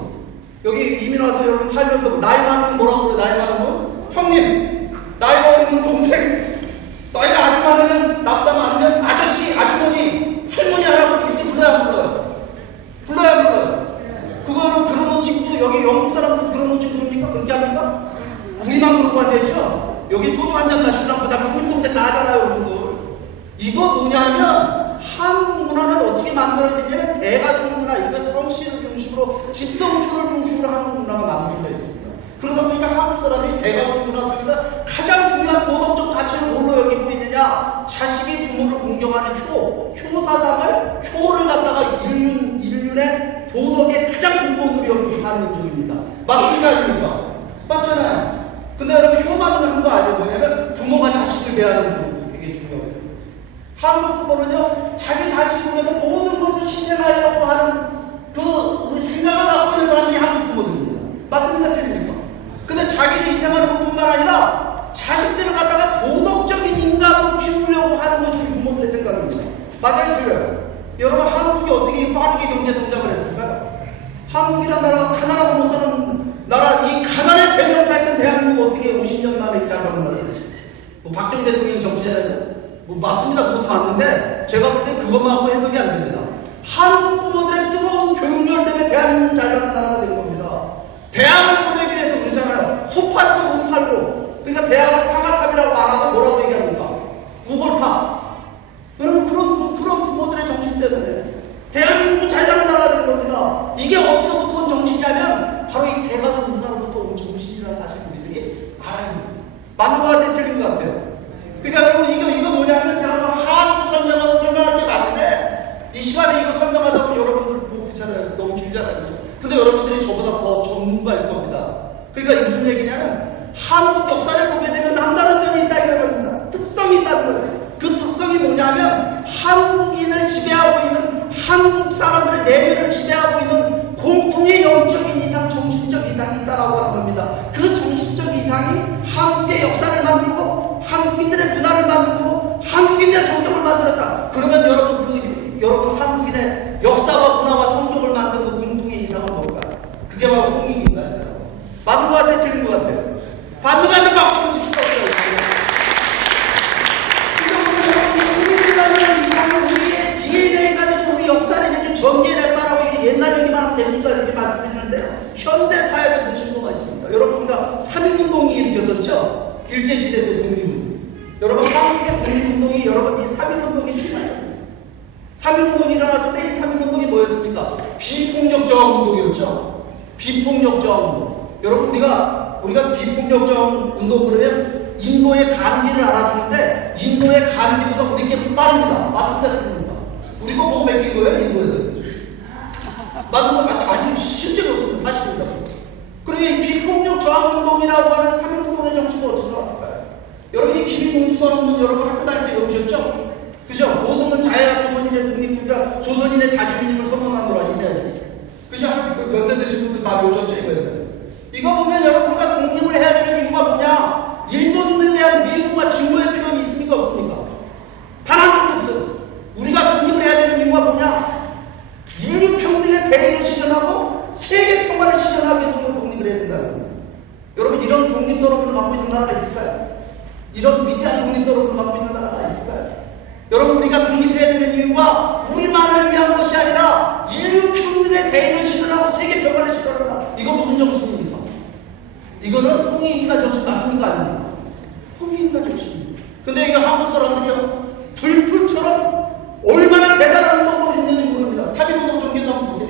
여기 이민 와서 여러분 살면서 나이 많으면 뭐라고 그래? 나이 많으면 형님, 나이 어리면 동생, 나이가 아주 많으면 나보다 많으면 아저씨, 아주머니, 할머니 하라고 이렇게 불러야 안 불러요? 불러야 안 불러요? 그거는 그런 호칭도 여기 영국 사람들은 그런 호칭 부릅니까? 그렇게 합니까? 우리만 그러고 앉아있죠? 여기 소주 한잔 마시려고 그 다음에 혼동생 다 하잖아요, 여러분들. 이거 뭐냐면 한국 문화는 어떻게 만들어지냐면 대가족 문화, 이거 성씨를 중심으로 집성초를 중심으로 한국 문화가 만들어져 있습니다. 그러다 보니까 한국 사람이 대가족 문화 중에서 가장 중요한 도덕적 가치를 뭘로 여기고 있느냐? 자식이 부모를 공경하는 효사상을, 효를 갖다가 인륜의 도덕의 가장 근본으로 여기고 사는 민족입니다. 맞습니까? 아닙니까? 맞잖아요. 근데 여러분 효만 하는 거 아니에요? 뭐냐면 부모가 자식을 대하는 거 되게 중요해요. 한국 부모는요, 자기 자식을 위해서 모든 것을 희생하려고 하는 그 생각을 갖고 있는 사람들이 한국 부모들입니다. 맞습니까? 틀립니까? 근데 자기를 희생하는 것뿐만 아니라 자식들을 갖다가 도덕적인 인간으로 키우려고 하는 것이 우리 부모들의 생각입니다. 맞아요? 틀려요? 여러분 한국이 어떻게 빠르게 경제 성장을 했을까요? 한국이라는 나라가 가난하고 못 사는 나라, 이 가난의 대명사였던 대한민국 어떻게 50년 만에 잘 사는 나라가 되셨어요? 뭐 박정희 대통령 정치자에서 뭐 맞습니다. 그것도 맞는데 제가 볼 때 그것만 하고 해석이 안 됩니다. 한국 부모들의 뜨거운 교육열 때문에 대한민국 잘 사는 나라가 된 겁니다. 대학을 보내기 위해서 그러잖아요. 소 팔고 돈 팔고. 그러니까 대학을 사과탑이라고 안 하고 뭐라고 얘기합니까? 우골탑. 여러분 그런 부모들의 정신 때문에 대한민국이 잘 사는 나라가 된 겁니다. 이게 어디서부터 온 정신이냐면 바로 이 대가족 문화로부터 온 정신이라는 사실 우리들이 알아야 합니다. 맞는 것 같아요? 틀린 것 같아요? 그러니까 여러분 이거 뭐냐면 제가 한국 설명하고 설명할 게 많은데 이 시간에 이거 설명하다 보면 여러분들 보고 그렇잖아요. 너무 길잖아요. 그렇죠? 근데 여러분들이 저보다 더 전문가일 겁니다. 그러니까 이게 무슨 얘기냐면 한국 역사를 보게 되면 남다른 면이 있다 이런 겁니다. 특성이 있다는 거예요. 그 특성이 뭐냐면 한국인을 지배하고 있는 한국 사람들의 내면을 지배하고 있는 공통의 영적인 이상, 정신적 이상이 있다라고 하는 겁니다. 그 정신적 이상이 한국의 역사를 만들고 한국인들의 문화를 만들고 한국인들의 성격을 만들었다. 그러면 여러분 한국인의 역사와 문화와 성격을 만든 그 공통의 이상은 뭘까요? 그게 바로 홍익인가요? 맞는 것 같아요? 틀린 것 같아요? 맞는 것 같아요? 박수 좀 칩시다. 홍익인이라는 이상은 우리의 DNA가 돼서 우리 역사를 이렇게 전개했다라고 이게 옛날 얘기만 하면 됩니까? 이렇게 말씀드리는데요. 현대 사회도 그 증거가 있습니다. 여러분 그러니까 3.1운동이 일으켰었죠? 일제시대 때 독립운동. 여러분 한국의 독립운동이 여러분 이 3.1운동이 출발입니다. 3.1운동이 일어났을 때 이 3.1운동이 뭐였습니까? 비폭력 저항운동이었죠. 비폭력 저항 운동. 여러분 우리가 비폭력 저항 운동 그러면 인도의 간디를 알아주는데 인도의 간디보다 우리 게 빠릅니다. 맞습니다, 틀립니다. 우리 거 보고 맡긴 거예요, 인도에서. 맞는 거 아니 실제로 없습니다. 다시 봅니다. 그리고 이 비폭력 저항 운동이라고 하는 3.1 운동의 정치가 어디서 나왔을까요? 여러분 이 기민공주선언문 여러분 학교 다닐 때 외우셨죠? 그죠? 모든 건 자해가 조선인의 독립국가, 조선인의 자주민임을 선언한 거라 이래. 그죠? 그 연세 드신 분들 다 외우셨죠 이거예요. 이거 보면 여러분 우리가 독립을 해야 되는 이유가 뭐냐? 일본에 대한 미국과 증오의 필요는 있습니까 없습니까? 단 한 번도 없어요. 우리가 독립을 해야 되는 이유가 뭐냐? 인류 평등의 대의를 실현하고 세계 평화를 실현하기 위해서 독립을 해야 된다는 거예요. 여러분 이런 독립선언을 갖고 있는 나라가 있을까요? 이런 위대한 독립선언을 갖고 있는 나라가 있을까요? 여러분 우리가 독립해야 되는 이유가 우리만을 위한 것이 아니라 인류 평등의 대의를 실현하고 세계 평화를 실현한다. 이거 무슨 정신입니까? 이거는 홍익인간 정신 맞습니까? 아닙니까? 홍익인간 정신입니다. 근데 이거 한국 사람들이요 들풀처럼 얼마나 대단한 운동을 있는지 모릅니다. 3.1운동 전개도 한번 보세요.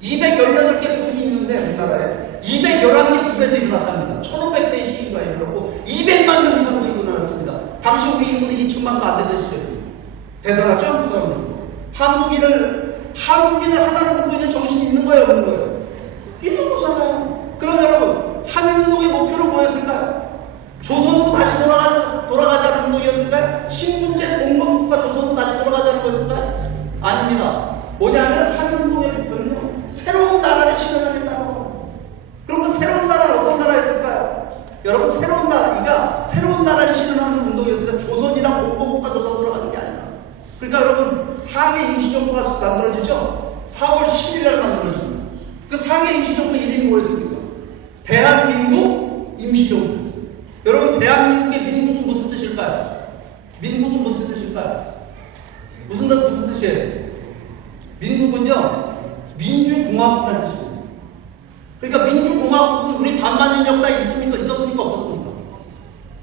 218개 분이 있는데 우리나라에 211개 분에서 일어났답니다. 1500배 시위가 일어났고 200만 명 이상도 일어났습니다. 당시 우리 인구는 2천만도 안 되던 시절입니다. 대단하죠? 그 사람들. 한국인을 하나로 보고 있는 정신이 있는 거예요, 없는 거예요? 있는 거잖아요. 그럼 여러분, 3.1운동의 목표는 뭐였을까요? 조선으로 다시 돌아가자는 운동이었을까요? 신분제 공범국가 조선으로 다시 돌아가자는 거였을까요? 아닙니다. 뭐냐면 3.1운동의 목표는요, 새로운 나라를 실현하겠다는 거. 그럼 그 새로운 나라는 어떤 나라였을까요? 여러분, 새로운 나라를 실현하는 운동이었는데 조선이랑 공범국가 조선 돌아가는 게 아니라. 그러니까 여러분, 상해 임시정부가 만들어지죠? 4월 10일날 만들어집니다. 그 상해 임시정부 이름이 뭐였습니까? 대한민국 임시정부. 여러분 대한민국의 민국은 무슨 뜻일까요? 민국은 무슨 뜻일까요? 무슨 뜻이에요? 민국은요 민주공화국이라는 뜻입니다. 그러니까 민주공화국은 우리 반만년 역사에 있었습니까? 없었습니까?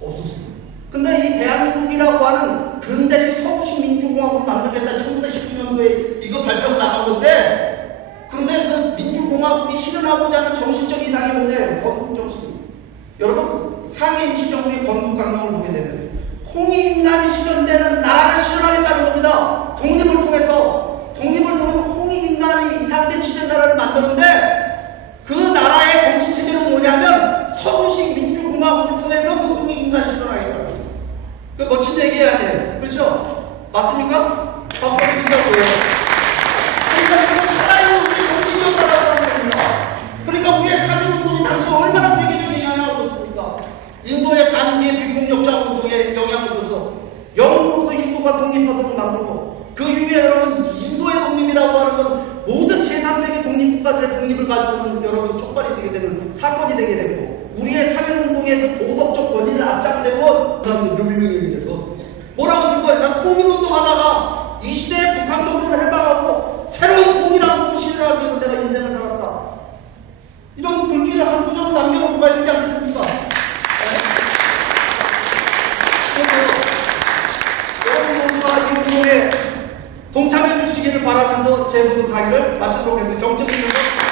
없었습니다. 근데 이 대한민국이라고 하는 근대식 서구식 민주공화국을 만들겠다 1919년도에 이거 발표가 나간 건데, 그런데 그 민주공화국이 실현하고자 하는 정신적 이상이 뭐냐면 건국정신. 여러분 상해 임시정부의 건국강령을 보게 되면 홍익인간이 실현되는 나라를 실현하겠다는 겁니다. 독립을 통해서 홍익인간이 이상된 시대 나라를 만드는데 그 나라의 정치체제는 뭐냐면 서구식 민주공화국을 통해서 그 홍익인간을 실현하겠다는 겁니다. 그 멋진 얘기예요, 아니에요? 그렇죠? 맞습니까? 박수 한번 치자고요. 그러니까 살아있는 우리의 정신이었다라고 하는 겁니다. 그러니까 우리의 3.1운동이 당시 얼마나 세계적인 영향을 줬습니까? 인도의 간디의 비폭력 저항 운동에 영향을 줘서 영국으로도 인도가 독립하도록 만들고, 그 이후에 여러분 인도의 독립이라고 하는 건 모든 제3세계 독립국가들의 독립을 가지고는 여러분 촉발이 되게 되는 사건이 되게 됐고, 우리의 3.1운동의 그 도덕적 권위를 앞장세워 그 다음에 묘비명에서 뭐라고 쓸 거예요? 난 통일운동 하다가 이 시대에 북한 정부를 해방하고 새로운 통일한국을 실현하기 위해서 내가 인생을 살았다. 이런 글귀를 한 구절은 남겨놓고 가야 되지 않겠습니까? 그래서 여러분 모두가 이 운동에 동참해 주시기를 바라면서 제 모든 강의를 마치도록 하겠습니다. 경청해주셔서